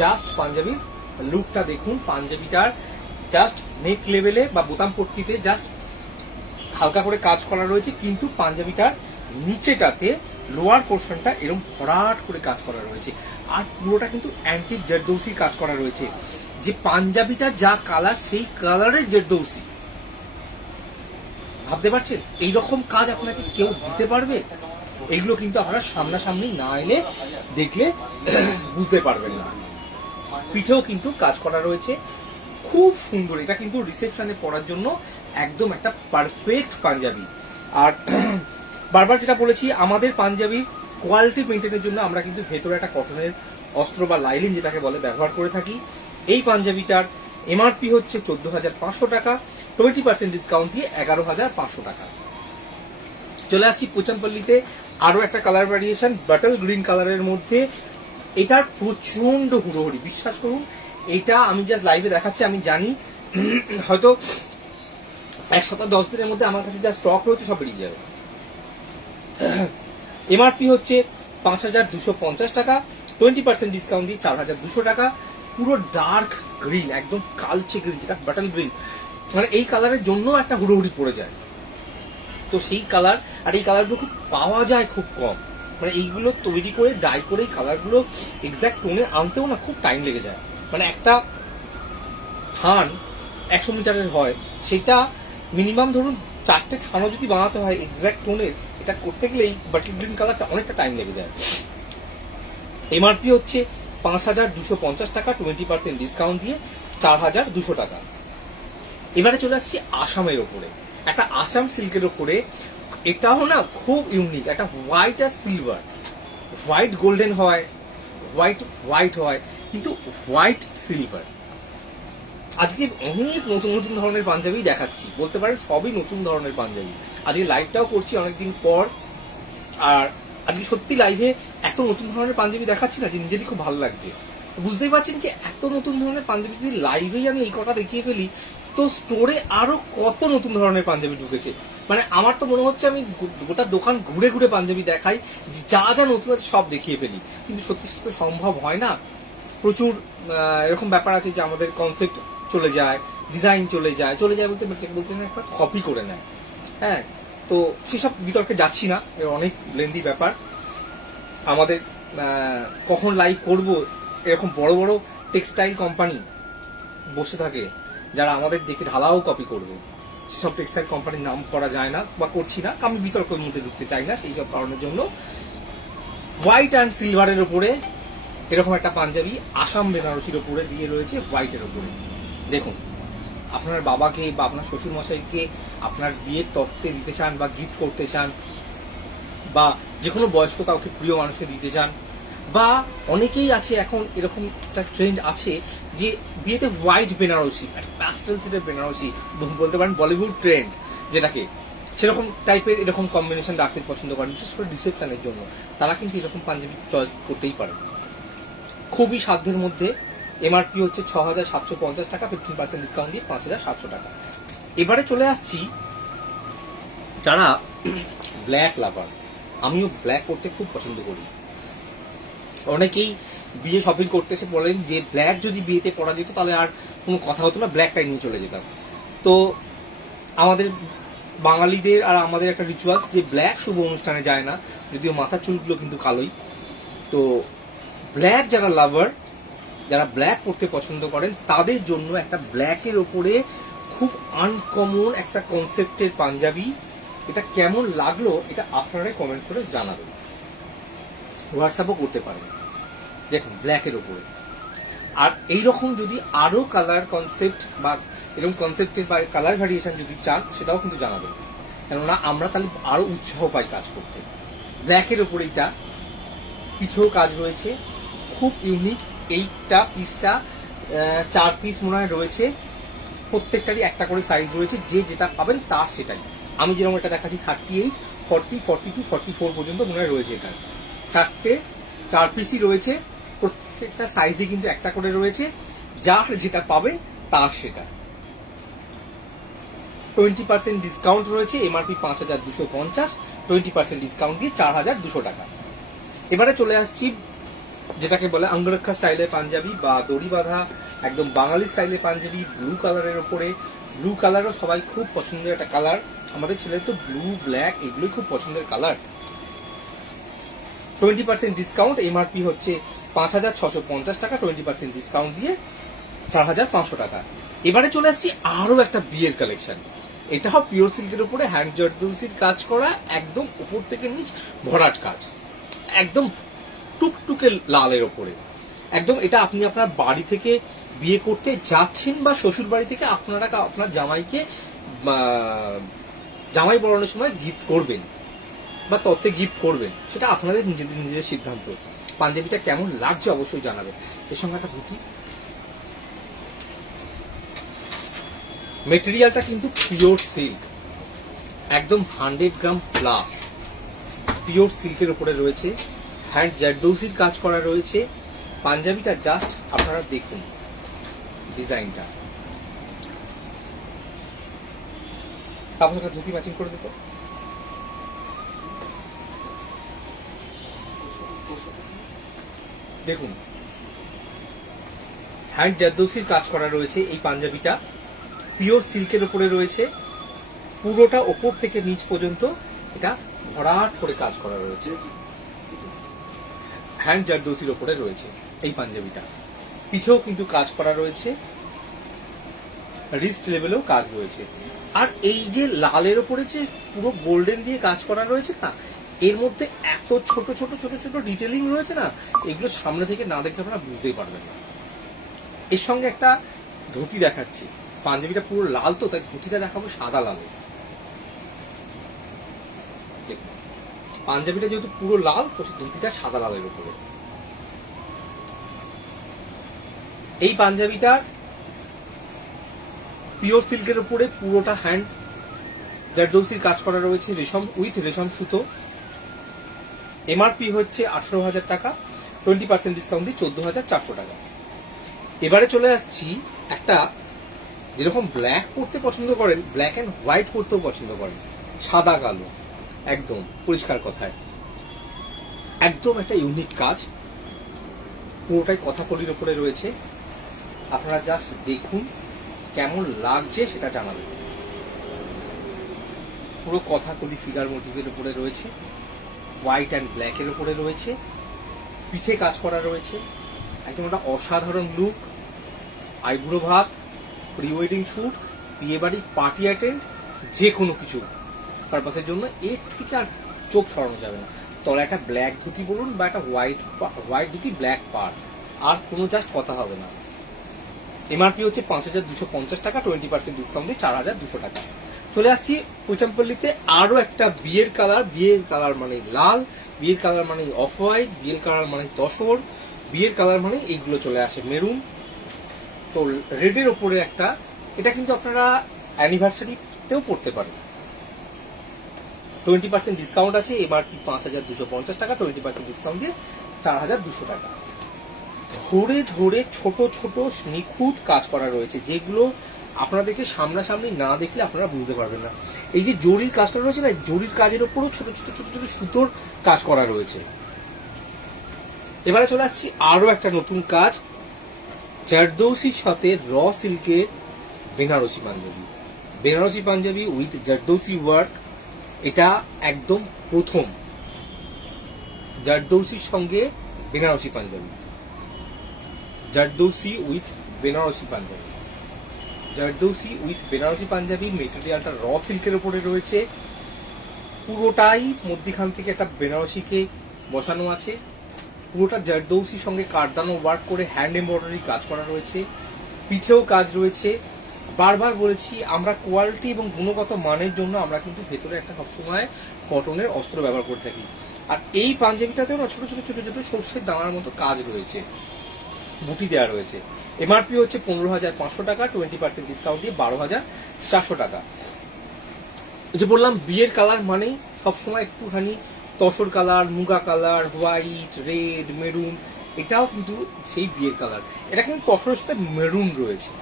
জাস্ট পাঞ্জাবির লুকটা দেখুন। পাঞ্জাবিটার জাস্ট নেক লেভেলে বা বোতাম পট্টিতে জাস্ট হালকা করে কাজ করা রয়েছে, কিন্তু পাঞ্জাবিটার নিচেটাতে লোয়ার পোর্শনটা এরকম ভরাট করে কাজ করা রয়েছে, আর পুরোটা কিন্তু অ্যান্টিক জারদৌসির কাজ করা রয়েছে। যে পাঞ্জাবিটা যা কালার সেই কালারের জারদৌসি, ভাবতে পারছেন এইরকম কাজ আপনাকে কেউ দিতে পারবে? এগুলো কিন্তু আপনারা সামনাসামনি না এলে দেখলে বুঝতে পারবেন না। পিঠেও কিন্তু কাজ করা রয়েছে, খুব সুন্দর। এটা কিন্তু রিসেপশনে পরার জন্য একদম একটা পারফেক্ট পাঞ্জাবি। আর বারবার যেটা বলেছি, আমাদের পাঞ্জাবির কোয়ালিটি মেনটেনের জন্য আমরা কিন্তু ভেতরে একটা কটনের অস্ত্র বা লাইলিন যেটাকে বলে ব্যবহার করে থাকি। এই পাঞ্জাবিটার এমআরপি হচ্ছে 14,500 টাকা, 20% ডিসকাউন্ট দিয়ে 11,500 টাকা। চলে আসছি পোচানপল্লিতে আরো একটা কালার ভ্যারিয়েশন, বাটল গ্রিন কালারের মধ্যে। এটার প্রচন্ড হুড়োহুড়ি, বিশ্বাস করুন। এটা আমি জাস্ট লাইভে দেখাচ্ছি, আমি জানি হয়তো 1 সপ্তাহ 10 দিনের মধ্যে আমার কাছে যা স্টক রয়েছে সব বেরিয়ে যাবে। এমআরপি হচ্ছে 5,250 টাকা, 20% ডিসকাউন্ট দিয়ে 4,200 টাকা। পুরো ডার্ক গ্রিন, একদম কালচে গ্রিন, যেটা বাটল গ্রিন, মানে এই কালারের জন্য একটা হুড়োহুড়ি পড়ে যায়। তো সেই কালার, আর এই কালারগুলো খুব পাওয়া যায় খুব কম, মানে এইগুলো তৈরি করে ডাই করে এই কালারগুলো এক্সাক্ট টোনে আনতেও না খুব টাইম লেগে যায়। মানে একটা থান 100 মিটারের হয়, সেটা মিনিমাম ধরুন 4টে থানও যদি বানাতে হয় এক্সাক্ট টোনের, এটা করতে গেলেই বাটল গ্রিন কালারটা অনেকটা টাইম লেগে যায়। এমআরপি হচ্ছে 5,250 টাকা, 20% ডিসকাউন্ট দিয়ে 4,200 টাকা। এবারে চলে আসছি আসামের ওপরে, একটা আসাম সিল্কের ওপরে। এটাও না খুব ইউনিক, একটা হোয়াইট আর সিলভার, হোয়াইট গোল্ডেন হয়, হোয়াইট হয়, কিন্তু হোয়াইট সিলভার। আজকে অনেক নতুন নতুন ধরনের পাঞ্জাবি দেখাচ্ছি, বলতে পারেন সবই নতুন ধরনের পাঞ্জাবি। আজকে লাইভটাও করছি অনেকদিন পর, আর আজকে সত্যি লাইভে এত নতুন ধরনের পাঞ্জাবি দেখাচ্ছি না যে নিজেরই খুব ভালো লাগছে। তো বুঝতেই পারছেন যে এত নতুন ধরনের পাঞ্জাবি যদি লাইভেই আমি এই কটা দেখিয়ে ফেলি, তো স্টোরে আরো কত নতুন ধরনের পাঞ্জাবি ঢুকেছে। মানে আমার তো মনে হচ্ছে আমি গোটা দোকান ঘুরে ঘুরে পাঞ্জাবি দেখাই, যা যা নতুন আছে সব দেখিয়ে ফেলি, কিন্তু সত্যি সত্যি সম্ভব হয় না। প্রচুর এরকম ব্যাপার আছে যে আমাদের কনসেপ্ট চলে যায়, ডিজাইন চলে যায় বলতে একটা কপি করে নেয়। হ্যাঁ, তো সেসব বিতর্কে যাচ্ছি না, এর অনেক লেন্দি ব্যাপার। আমাদের কখন লাইভ করব, এরকম বড় বড় টেক্সটাইল কোম্পানি বসে থাকে যারা আমাদের দেখে ঢালাও কপি করবে। সেসব টেক্সটাইল কোম্পানির নাম করা যায় না বা করছি না, আমি বিতর্কের মধ্যে ঢুকতে চাই না। সেই সব কারণের জন্য হোয়াইট অ্যান্ড সিলভারের উপরে এরকম একটা পাঞ্জাবি আসাম বেনারসির উপরে দিয়ে রয়েছে হোয়াইটের উপরে। দেখুন, আপনার বাবাকে বা আপনার শ্বশুর মশাইকে আপনার বিয়ের তত্ত্বে দিতে চান বা গিফট করতে চান, বা যে কোনো বয়স্ক কাউকে প্রিয় মানুষকে দিতে চান, বা অনেকেই আছে এখন এরকম একটা ট্রেন্ড আছে যে বিয়েতে হোয়াইট বেনারসি, একটা প্যাস্টেল শেডের বেনারসি, বলতে পারেন বলিউড ট্রেন্ড যেটাকে, সেরকম টাইপের এরকম কম্বিনেশন রাখতে পছন্দ করেন, বিশেষ করে রিসেপশনের জন্য। তারা কিন্তু এরকম পাঞ্জাবি চয়েস করতেই পারে। খুবই সাধ্যের মধ্যে। এমআরপি হচ্ছে 6,750 টাকা, 15% ডিসকাউন্ট দিয়ে 5,700 টাকা। এবারে চলে আসছি যারা ব্ল্যাক লাভার, আমিও ব্ল্যাক করতে খুব পছন্দ করি। অনেকেই বিয়ে শপিং করতে এসে বলেন যে ব্ল্যাক যদি বিয়েতে পরা যেত তাহলে আর কোনো কথা হতো না, ব্ল্যাকটাই নিয়ে চলে যেতাম। তো আমাদের বাঙালিদের আর আমাদের একটা রিচুয়ালস যে ব্ল্যাক শুভ অনুষ্ঠানে যায় না, যদিও মাথার চুলগুলো কিন্তু কালোই। তো ব্ল্যাক যারা লাভার, যারা ব্ল্যাক পরতে পছন্দ করেন, তাদের জন্য একটা ব্ল্যাকের ওপরে খুব আনকমন একটা কনসেপ্টের পাঞ্জাবি, এটা কেমন লাগলো এটা আপনারাই কমেন্ট করে জানাবেন, হোয়াটসঅ্যাপও করতে পারেন। দেখুন ব্ল্যাকের ওপরে, আর এইরকম যদি আরো কালার কনসেপ্ট বা এরকম কনসেপ্টের বা কালার ভ্যারিয়েশন যদি চান সেটাও কিন্তু জানাবেন, কেননা আমরা তাহলে আরো উৎসাহ পাই কাজ করতে। ব্ল্যাকের ওপরে এটা পিঠেও কাজ রয়েছে, খুব ইউনিক। এইটা পিসটা 4 পিস মনে হয় রয়েছে, প্রত্যেকটারই একটা করে সাইজ রয়েছে, যে যেটা পাবেন তার সেটাই। আমি যেরকম এটা দেখাচ্ছি 38, 40, 42, 44 পর্যন্ত মনে হয় রয়েছে। এখানে 4 পিসই রয়েছে, প্রত্যেকটা সাইজে কিন্তু একটা করে রয়েছে, যার যেটা পাবেন তার সেটা। 20% ডিসকাউন্ট রয়েছে, এমআরপি 5250, 20% ডিসকাউন্ট দিয়ে 4200 টাকা। এবারে চলে আসছি যেটাকে বলে অঙ্গরক্ষা স্টাইলের পাঞ্জাবি বা দড়ি বাঁধা একদম বাঙালি স্টাইলের পাঞ্জাবি, ব্লু কালারের ওপরে। ব্লু কালারও সবাই খুব পছন্দের একটা কালার, আমাদের ছেলের তো ব্লু ব্ল্যাক এগুলোই খুব পছন্দের কালার। 20% ডিসকাউন্ট, এমআরপি হচ্ছে 5650 টাকা, 20% ডিসকাউন্ট দিয়ে 4500 টাকা। এবারে চলে আসছি আরো একটা বিয়ের কালেকশন। এটা পিওর সিল্কের উপরে হ্যান্ড জারদৌসির কাজ করা, একদম উপর থেকে নিচ ভরাট কাজ, একদম টুকটুকে লালের ওপরে। একদম এটা আপনি আপনার বাড়ি থেকে বিয়ে করতে যাচ্ছেন বা শ্বশুর বাড়ি থেকে আপনারা আপনার জামাইকে জামাই বরণের সময় গিফট করবেন বা তত্ত্বে গিফট করবেন, সেটা আপনাদের নিজেদের সিদ্ধান্ত। পাঞ্জাবিটা কেমন লাগছে অবশ্যই জানাবেন। এর সঙ্গে একটা ধুতি, মেটেরিয়ালটা কিন্তু পিওর সিল্ক, একদম 100 গ্রাম প্লাস পিওর সিল্কের উপরে রয়েছে, হ্যান্ড জারদৌসির কাজ করা রয়েছে। পাঞ্জাবিটা জাস্ট আপনারা দেখুন ডিজাইনটা। আপনারা ধুতি ম্যাচিং করে দিত, দেখুন হ্যান্ড জারদৌসির কাজ করা রয়েছে। এই পাঞ্জাবিটা পিওর সিল্কের উপরে রয়েছে, পুরোটা ওপর থেকে নিচ পর্যন্ত এটা ভরাট করে কাজ করা রয়েছে, হ্যান্ড জারদৌসির উপরে রয়েছে এই পাঞ্জাবিটা। পিঠেও কিন্তু কাজ করা রয়েছে, রিস্ট লেভেলেও কাজ রয়েছে। আর এই যে লালের উপরে যে পুরো গোল্ডেন দিয়ে কাজ করা রয়েছে না, এর মধ্যে এত ছোট ছোট ছোট ছোট ডিটেলিং রয়েছে না, এগুলো সামনে থেকে না দেখলে আপনারা বুঝতেই পারবেন না। এর সঙ্গে একটা ধুতি দেখাচ্ছি, পাঞ্জাবিটা পুরো লাল তো, তাই ধুতিটা দেখাবো সাদা লাল। পাঞ্জাবিটা যেহেতু পুরো লাল, তো ধুতিটা সাদা লালের উপরে। এই পাঞ্জাবিটা পিওর সিল্কের উপরে পুরোটা হ্যান্ড জারদৌসির কাজ করা রয়েছে, রেশম উইথ রেশম সুতো। এমআরপি হচ্ছে 18,000 টাকা, 20% ডিসকাউন্ট দিয়ে 14,400 টাকা। এবারে চলে আসছি একটা, যেরকম ব্ল্যাক পরতে পছন্দ করেন, ব্ল্যাক অ্যান্ড হোয়াইট পরতেও পছন্দ করেন, সাদা কালো, একদম পরিষ্কার কথায় একদম একটা ইউনিক কাজ, পুরোটাই কথাকলির উপরে রয়েছে। আপনারা জাস্ট দেখুন কেমন লাগছে সেটা জানাবেন। পুরো কথাকলি ফিগার মোটিভের উপরে রয়েছে, হোয়াইট অ্যান্ড ব্ল্যাকের উপরে রয়েছে, পিঠে কাজ করা রয়েছে, একদম একটা অসাধারণ লুক। আইবুড়ো ভাত, প্রি ওয়েডিং শুট, বিয়ে বাড়ি, পার্টি অ্যাটেন্ড, যে কোনো কিছু পারপাসের জন্য এর থেকে আর চোখ সরানো যাবে না। তলে একটা ব্ল্যাক ধুতি বলুন বা একটা হোয়াইট ধুতি ব্ল্যাক পার, আর কোনো জাস্ট কথা হবে না। এমআরপি হচ্ছে 5,250 টাকা, 20% ডিসকাউন্ট দিয়ে 4,200 টাকা। চলে আসছি পৈচামপল্লিতে আরো একটা বিয়ের কালার মানে লাল, বিয়ের কালার মানে অফ হোয়াইট, বিয়ের কালার মানে তসর, বিয়ের কালার মানে এইগুলো চলে আসে মেরুন। তো রেডের ওপরে একটা, এটা কিন্তু আপনারা অ্যানিভার্সারিতেও পড়তে পারেন। 20% ডিসকাউন্ট আছে, এমআরপি 5,250 টাকা, 20% ডিসকাউন্ট দিয়ে 4,200 টাকা। ধরে ধরে ছোট ছোট নিখুঁত কাজ করা রয়েছে, যেগুলো আপনাদেরকে সামনাসামনি না দেখলে আপনারা বুঝতে পারবেন না। এই যে জরির কাজটা রয়েছে না, জরির কাজের ওপরও ছোট ছোট ছোট ছোট সুতোর কাজ করা রয়েছে। এবারে চলে আসছি আরো একটা নতুন কাজ, জারদৌসির সাথে র সিল্কের বেনারসি পাঞ্জাবি। বেনারসি পাঞ্জাবি উইথ জারদৌসি ওয়ার্ক, এটা একদম প্রথম জারদৌসির সঙ্গে বেনারসি পাঞ্জাবি, জারদৌসি উইথ বেনারসি পাঞ্জাবি, জারদৌসি উইথ বেনারসি পাঞ্জাবি। মেটেরিয়ালটা র সিল্কের উপরে রয়েছে, পুরোটাই মধ্যখান থেকে একটা বেনারসিকে বসানো আছে, পুরোটা জারদৌসির সঙ্গে কারদানো ওয়ার্ক করে হ্যান্ড এমব্রয়ডারি কাজ করা রয়েছে, পিঠেও কাজ রয়েছে। বারবার বলেছি আমরা কোয়ালিটি এবং গুণগত মানের জন্য আমরা কিন্তু ভেতরে একটা সবসময় কটনের অস্ত্র ব্যবহার করে থাকি। আর এই পাঞ্জাবিটাতেও না ছোট ছোট ছোট ছোট সর্ষের দানার মতো কাজ রয়েছে, বুটি দেওয়া রয়েছে। এমআরপি হচ্ছে 15,500 টাকা, 20% ডিসকাউন্ট দিয়ে 12,400 টাকা। যে বললাম বিয়ের কালার মানেই সবসময় একটুখানি tussar colour, muga colour, white, red, maroon, এটাও কিন্তু সেই বিয়ের কালার। এটা কিন্তু তসরের সাথে মেরুন রয়েছে,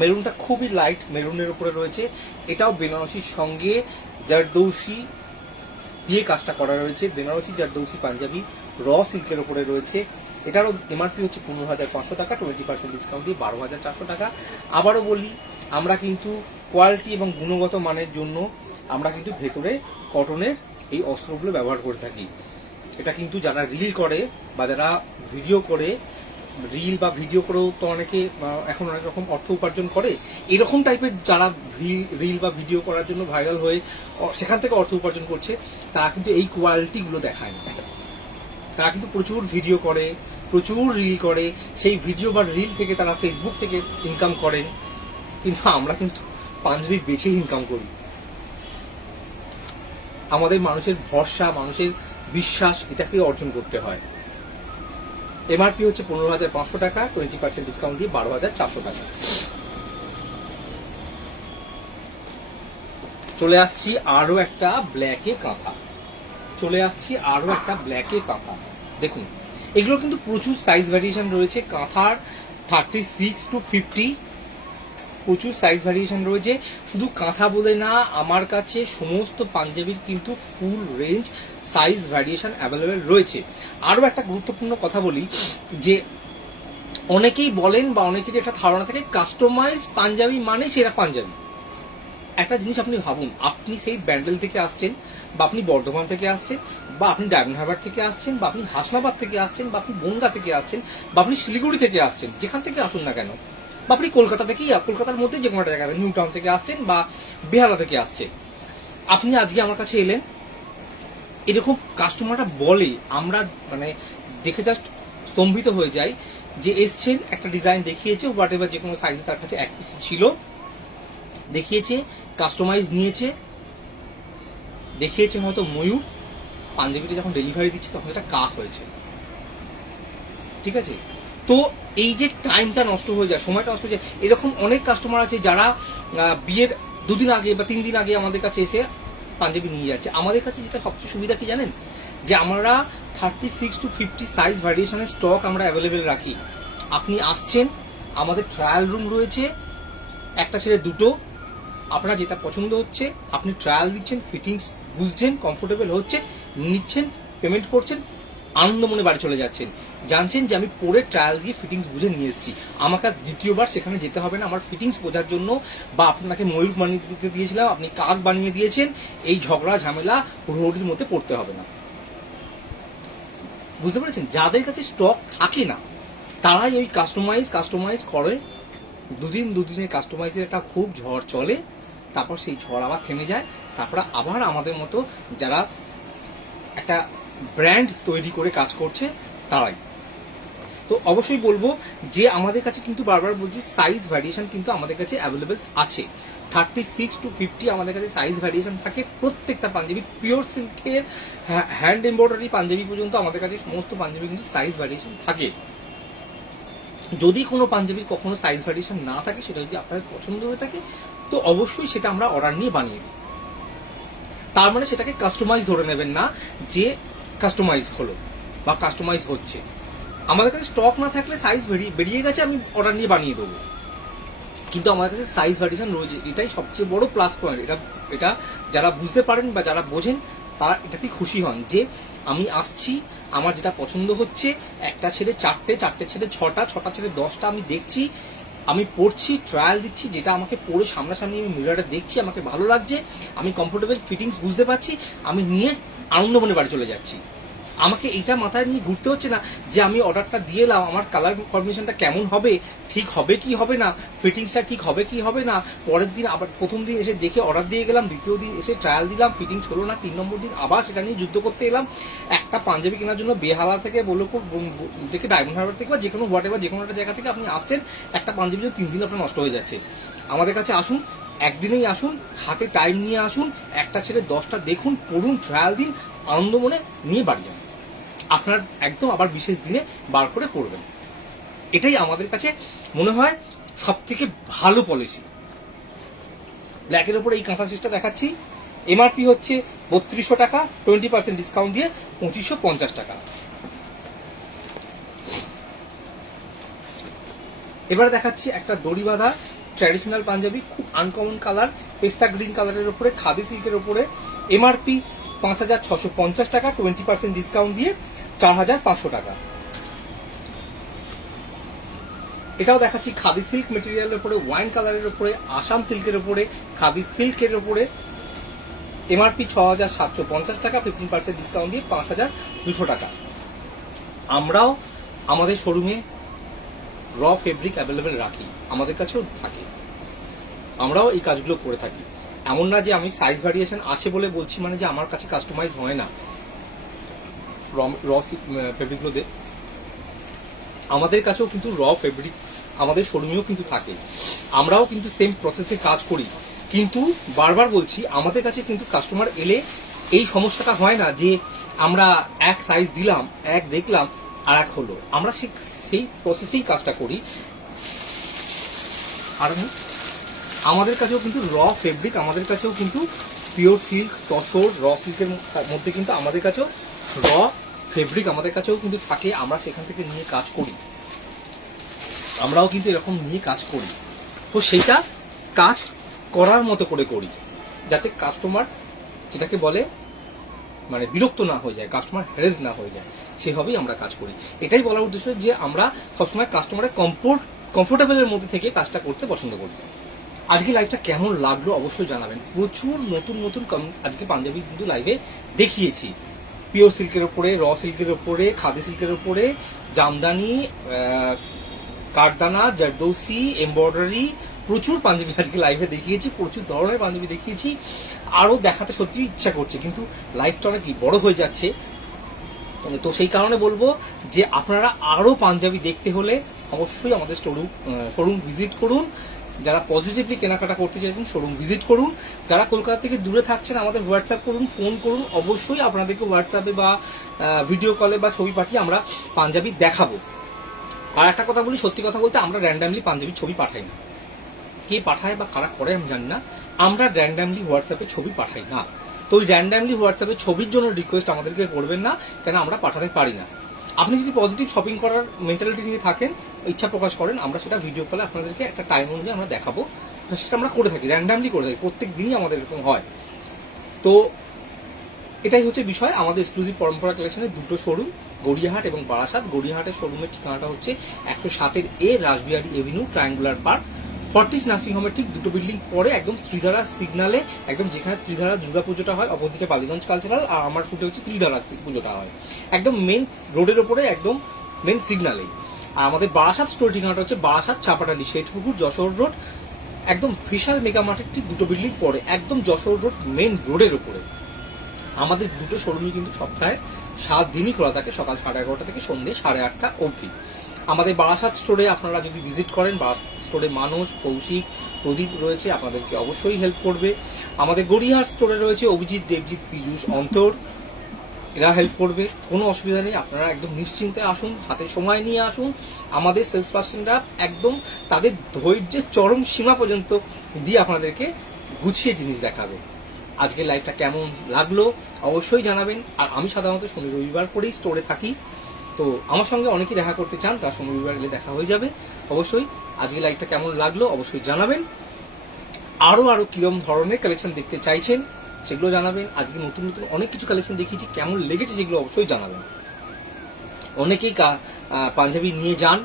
মেরুনটা খুবই লাইট মেরুনের উপরে রয়েছে। এটাও বেনারসির সঙ্গে জারদৌসি দিয়ে কাজটা করা রয়েছে, বেনারসি জারদৌসি পাঞ্জাবি র সিল্কের উপরে রয়েছে। এটারও এমআরপি হচ্ছে 15,500 টাকা, 20% ডিসকাউন্ট দিয়ে 12,400 টাকা। আবারও বলি আমরা কিন্তু কোয়ালিটি এবং গুণগত মানের জন্য আমরা কিন্তু ভেতরে কটনের এই অস্ত্রগুলো ব্যবহার করে থাকি। এটা কিন্তু যারা রিল করে বা যারা ভিডিও করে, রিল বা ভিডিও করেও তো অনেকে এখন অনেক রকম অর্থ উপার্জন করে, এরকম টাইপের যারা রিল বা ভিডিও করার জন্য ভাইরাল হয়ে সেখান থেকে অর্থ উপার্জন করছে, তারা কিন্তু এই কোয়ালিটিগুলো দেখায় না। তারা কিন্তু প্রচুর ভিডিও করে, প্রচুর রিল করে, সেই ভিডিও বা রিল থেকে তারা ফেসবুক থেকে ইনকাম করেন। কিন্তু আমরা কিন্তু পাঞ্জাবি বেচে ইনকাম করি। আমাদের মানুষের ভরসা, মানুষের বিশ্বাস, এটাকে অর্জন করতে হয়। এমআরপি হচ্ছে 15,500 টাকা, 20% ডিসকাউন্ট দিয়ে 12,400 টাকা। চলে আসছি আরো একটা ব্ল্যাকে কাঁথা, চলে আসছি আরো একটা ব্ল্যাকে কাঁথা। দেখুন এগুলো কিন্তু প্রচুর সাইজ ভ্যারিয়েশন রয়েছে, কাঁথার 36 to 50 প্রচুর সাইজ ভ্যারিয়েশন রয়েছে। শুধু কাঁথা বলে না, আমার কাছে সমস্ত পাঞ্জাবির কিন্তু full range size variation available রয়েছে। আরও একটা গুরুত্বপূর্ণ কথা বলি, যে অনেকেই বলেন বা অনেকেরই একটা ধারণা থাকে কাস্টমাইজ পাঞ্জাবি মানে সেরা পাঞ্জাবি। একটা জিনিস আপনি ভাবুন, আপনি সেই ব্যান্ডেল থেকে আসছেন, বা আপনি বর্ধমান থেকে আসছেন, বা আপনি ডায়মন্ড হারবার থেকে আসছেন, বা আপনি হাসনাবাদ থেকে আসছেন, বা আপনি বনগা থেকে আসছেন, বা আপনি শিলিগুড়ি থেকে আসছেন, যেখান থেকে আসুন না কেন, বা আপনি কলকাতা থেকেই, কলকাতার মধ্যে যে কোনো একটা জায়গা নিউ টাউন থেকে আসছেন বা বেহালা থেকে আসছেন, আপনি আজকে আমার কাছে এলেন, এরকম কাস্টমাররা বলে, আমরা মানে দেখে জাস্ট স্তম্ভিত হয়ে যাই যে এসছেন, একটা ডিজাইন দেখিয়েছে, হোয়াট এভার যে কোনো সাইজে তার কাছে এক পিস ছিল, দেখিয়েছে, কাস্টমাইজ নিয়েছে, দেখিয়েছে হয়তো ময়ূর, পাঞ্জাবিটা যখন ডেলিভারি দিচ্ছে তখন এটা কাক হয়েছে। ঠিক আছে, তো এই যে টাইমটা নষ্ট হয়ে যায়, সময়টা নষ্ট হয়ে যায়, এরকম অনেক কাস্টমার আছে যারা বিয়ের 2 দিন আগে বা 3 দিন আগে আমাদের কাছে এসে পাঞ্জাবি নিয়ে যাচ্ছে। আমাদের কাছে যেটা সবচেয়ে সুবিধা কি জানেন, যে আমরা 36 to 50 সাইজ ভ্যারিয়েশনের স্টক আমরা অ্যাভেলেবেল রাখি। আপনি আসছেন, আমাদের ট্রায়াল রুম রয়েছে, একটা ছেড়ে দুটো, আপনার যেটা পছন্দ হচ্ছে আপনি ট্রায়াল দিচ্ছেন, ফিটিংস বুঝছেন, কমফোর্টেবল হচ্ছে, নিচ্ছেন, পেমেন্ট করছেন, আনন্দ মনে বাড়ি চলে যাচ্ছেন, জানছেন যে আমি পরে ট্রায়াল দিয়ে ফিটিংস বুঝে নিয়ে এসেছি, আমাকে আর দ্বিতীয়বার সেখানে যেতে হবে না আমার ফিটিংস বোঝার জন্য, বা আপনাকে ময়ূর বানিয়ে দিতে দিয়েছিলাম আপনি কাক বানিয়ে দিয়েছেন, এই ঝগড়া ঝামেলা রোডের মধ্যে পড়তে হবে না। বুঝতে পেরেছেন? যাদের কাছে স্টক থাকে না তারাই ওই কাস্টমাইজ করে, দুদিনের কাস্টমাইজের একটা খুব ঝড় চলে, তারপর সেই ঝড় আবার থেমে যায়, তারপর আবার আমাদের মতো যারা একটা ব্র্যান্ড তৈরি করে কাজ করছে তারাই। তো অবশ্যই বলবো যে আমাদের কাছে কিন্তু বারবার বলছি সাইজ ভ্যারিয়েশন কিন্তু আমাদের কাছে অ্যাভেলেবেল আছে। 36 to 50 আমাদের কাছে সাইজ ভ্যারিয়েশন থাকে প্রত্যেকটা পাঞ্জাবি, পিওর সিল্কের হ্যান্ড এমব্রয়ডারি পাঞ্জাবি পর্যন্ত আমাদের কাছে সমস্ত পাঞ্জাবি কিন্তু সাইজ ভ্যারিয়েশন থাকে। যদি কোনো পাঞ্জাবির কখনো সাইজ ভ্যারিয়েশন না থাকে, সেটা যদি আপনার পছন্দ হয়ে থাকে, তো অবশ্যই সেটা আমরা অর্ডার নিয়ে বানিয়ে দিই। তার মানে সেটাকে কাস্টমাইজ ধরে নেবেন না যে কাস্টমাইজ হলো বা কাস্টমাইজ হচ্ছে। আমাদের কাছে স্টক না থাকলে সাইজ বেরিয়ে গেছে আমি অর্ডার নিয়ে বানিয়ে দেবো, কিন্তু আমাদের কাছে সাইজ ভ্যারিয়েশন রয়েছে, এটাই সবচেয়ে বড় প্লাস পয়েন্ট। এটা যারা বুঝতে পারেন বা যারা বোঝেন তারা এটাতেই খুশি হন যে আমি আসছি, আমার যেটা পছন্দ হচ্ছে, একটা ছেড়ে চারটে, চারটে ছেড়ে ছটা, ছটা ছেড়ে 10টা আমি দেখছি, আমি পড়ছি, ট্রায়াল দিচ্ছি, যেটা আমাকে পরে সামনাসামনি আমি মিররে দেখছি, আমাকে ভালো লাগছে, আমি কমফোর্টেবল ফিটিংস বুঝতে পারছি, আমি নিয়ে আনন্দ মনে বাড়ি চলে যাচ্ছি। আমাকে এটা মাথায় নিয়ে ঘুরতে হচ্ছে না যে আমি অর্ডারটা দিয়ে এলাম, আমার কালার কম্বিনেশনটা কেমন হবে, ঠিক হবে কি হবে না, ফিটিংসটা ঠিক হবে কি হবে না, পরের দিন আবার প্রথম দিন এসে দেখে অর্ডার দিয়ে গেলাম, দ্বিতীয় দিন এসে ট্রায়াল দিলাম, ফিটিংস হলো না, 3 নম্বর দিন আবার সেটা নিয়ে যুদ্ধ করতে এলাম। একটা পাঞ্জাবি কেনার জন্য বেহালা থেকে বোলপুর থেকে ডায়মন্ড হারবার থেকে বা যে কোনো হোয়াটেভার যে কোনো একটা জায়গা থেকে আপনি আসছেন, একটা পাঞ্জাবি 3 দিন আপনার নষ্ট হয়ে যাচ্ছে। আমাদের কাছে আসুন, একদিনেই আসুন, হাতে টাইম নিয়ে আসুন, একটা ছেড়ে 10টা দেখুন, পড়ুন, ট্রায়াল দিন, আনন্দ মনে নিয়ে বাড়ি যান। আপনার একদম আবার বিশেষ দিনে বার করে পড়বেন। এটাই আমাদের কাছে মনে হয় সব থেকে ভালো পলিসি। ব্ল্যাকের উপরে এই কাঁথা সেটটা দেখাচ্ছি, এমআরপি হচ্ছে 3200 টাকা, 20% ডিসকাউন্ট দিয়ে 2550 টাকা। এবার দেখাচ্ছি একটা দড়ি বাঁধা ট্র্যাডিশনাল পাঞ্জাবি, খুব আনকমন কালার, পেস্তা গ্রিন কালারের উপরে, খাদি সিল্কের উপরে, এমআরপি 5650 টাকা, 20% ডিসকাউন্ট দিয়ে 4500 টাকা। এটাও দেখাচ্ছি খাদি সিল্ক মেটেরিয়ালের উপরে, ওয়াইন কালারের উপরে, আসাম সিল্কের উপরে, খাদি সিল্কের উপরে, এমআরপি 6750 টাকা, 15% ডিসকাউন্ট দিয়ে 5200 টাকা। আমরাও আমাদের শোরুমে র ফেব্রিক অ্যাভেলেবেল রাখি, আমাদের কাছেও থাকে, আমরাও এই কাজগুলো করে থাকি। এমন না যে আমি সাইজ ভ্যারিয়েশন আছে বলে বলছি মানে যে আমার কাছে কাস্টমাইজ হয় না র ফেব্রিকগুলোতে। আমাদের কাছেও কিন্তু র ফেব্রিক আমাদের শোরুমেও কিন্তু থাকে, আমরাও কিন্তু সেম প্রসেসে কাজ করি। কিন্তু বারবার বলছি, আমাদের কাছে কিন্তু কাস্টমার এলে এই সমস্যাটা হয় না যে আমরা এক সাইজ দিলাম, এক দেখলাম আর এক হলো। আমরা সেই প্রসেসেই কাজটা করি। আর আমাদের কাছেও কিন্তু র ফেব্রিক, আমাদের কাছেও কিন্তু পিওর সিল্ক, তসর, র সিল্কের মধ্যে কিন্তু আমাদের কাছেও র ফেব্রিক আমাদের কাছেও কিন্তু থাকে। আমরা সেখান থেকে নিয়ে কাজ করি, আমরাও কিন্তু এরকম নিয়ে কাজ করি। তো সেইটা কাজ করার মতো করে করি, যাতে কাস্টমার যেটাকে বলে মানে বিরক্ত না হয়ে যায়, কাস্টমার হ্যারেস না হয়ে যায়, সেভাবেই আমরা কাজ করি। এটাই বলার উদ্দেশ্য যে আমরা সবসময় কাস্টমারের কমফোর্টেবলের মধ্যে থেকে কাজটা করতে পছন্দ করি। আজকে লাইভটা কেমন লাগলো অবশ্যই জানাবেন। প্রচুর নতুন নতুন আজকে পাঞ্জাবি কিন্তু লাইভে দেখিয়েছি, পিওর সিল্কের উপরে, র সিল্কের উপরে, খাদি সিল্কের উপরে, জামদানি, কাঠদানা, জারদৌসি, এমব্রয়ডারি, প্রচুর পাঞ্জাবি আজকে লাইভে দেখিয়েছি, প্রচুর ধরনের পাঞ্জাবি দেখিয়েছি। আরো দেখাতে সত্যি ইচ্ছা করছে, কিন্তু লাইভটা অনেক বড় হয়ে যাচ্ছে। তো সেই কারণে বলবো যে আপনারা আরো পাঞ্জাবি দেখতে হলে অবশ্যই আমাদের শোরুম ভিজিট করুন। যারা পজিটিভলি কেনাকাটা করতে চাইছেন শোরুম ভিজিট করুন। যারা কলকাতা থেকে দূরে থাকছেন আমাদের হোয়াটসঅ্যাপ করুন, ফোন করুন, অবশ্যই আপনাদেরকে হোয়াটসঅ্যাপে বা ভিডিও কলে বা ছবি পাঠিয়ে আমরা পাঞ্জাবি দেখাবো। আর একটা কথা বলি, সত্যি কথা বলতে আমরা র্যান্ডামলি পাঞ্জাবির ছবি পাঠাই না। কে পাঠায় বা কারা করে আমি জানি না, আমরা র্যান্ডামলি হোয়াটসঅ্যাপে ছবি পাঠাই না। তো ওই র্যান্ডামলি হোয়াটসঅ্যাপে ছবির জন্য রিকোয়েস্ট আমাদেরকে করবেন না, কেন আমরা পাঠাতে পারি না। আপনি যদি পজিটিভ শপিং করার মেন্টালিটি নিয়ে থাকেন, ইচ্ছা প্রকাশ করেন, আমরা সেটা ভিডিও কলে আপনাদেরকে একটা টাইম অনুযায়ী আমরা দেখাবো। সেটা আমরা করে থাকি, র্যান্ডামলি করে থাকি, প্রত্যেক দিনই আমাদের এরকম হয়। তো এটাই হচ্ছে বিষয়। আমাদের এক্সক্লুসিভ পরম্পরা কালেকশনের দুটো শোরুম, গড়িয়াহাট এবং বারাসাত। গড়িয়াহাটের শোরুমের ঠিকানাটা হচ্ছে 107 A Rashbehari avenue, triangular park, Fortis nursing হোমের ঠিক দুটো বিল্ডিং পরে, একদম ত্রিধারা সিগনালে, একদম যেখানে ত্রিধারা দুর্গা পুজোটা হয় অপোজিটে বালিগঞ্জ কালচারাল, আর আমার ফুটে হচ্ছে ত্রিধারা পুজোটা হয়, একদম মেন রোডের ওপরে, একদম মেন সিগনালে। আর আমাদের বারাসাত স্টোর ঠিকানাটা হচ্ছে বারাসাত চাপাটালি, শেঠপুকুর, যশোর রোড, একদম বিশাল মেগা মার্কেট ঠিক দুটো বিল্ডিং পরে, একদম যশোর রোড মেন রোডের ওপরে। আমাদের দুটো শোরুমই কিন্তু সপ্তাহে 7 দিনই খোলা থাকে, সকাল 11:30 থেকে সন্ধ্যে 8:30 অবধি। আমাদের বারাসাত স্টোরে আপনারা যদি ভিজিট করেন, বারাসাত স্টোরে মানস, কৌশিক, প্রদীপ রয়েছে, আপনাদেরকে অবশ্যই হেল্প করবে। আমাদের গড়িয়াহাট স্টোরে রয়েছে অভিজিৎ, দেবজিৎ, পীযূষ, অন্তর, এরা হেল্প করবে, কোনো অসুবিধা নেই। আপনারা একদম নিশ্চিন্তে আসুন, হাতে সময় নিয়ে আসুন। আমাদের সেলস পার্সনরা একদম তাদের ধৈর্যের চরম সীমা পর্যন্ত দিয়ে আপনাদেরকে গুছিয়ে জিনিস দেখাবে। আজকের লাইভটা কেমন লাগলো অবশ্যই জানাবেন। আর আমি সাধারণত শনি রবিবার করেই স্টোরে থাকি, তো আমার সঙ্গে অনেকেই দেখা করতে চান, তার শনি রবিবার এলে দেখা হয়ে যাবে। অবশ্যই আজকের লাইভটা কেমন লাগলো অবশ্যই জানাবেন। আরো কিরম ধরনের কালেকশন দেখতে চাইছেন সেগুলো জানাবেন। আজকে নতুন নতুন অনেক কিছু কালেকশন দেখিয়েছি, কেমন লেগেছে সেগুলো অবশ্যই জানাবেন। অনেকেই পাঞ্জাবি নিয়ে যান,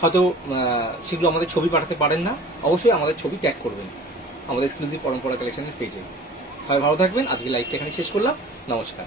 হয়তো শীঘ্র আমাদের ছবি পাঠাতে পারেন না, অবশ্যই আমাদের ছবি ট্যাগ করবেন আমাদের এক্সক্লুসিভ পরম্পরা কালেকশনের পেজে। সবাই ভালো থাকবেন। আজকে লাইভটা এখানে শেষ করলাম। নমস্কার।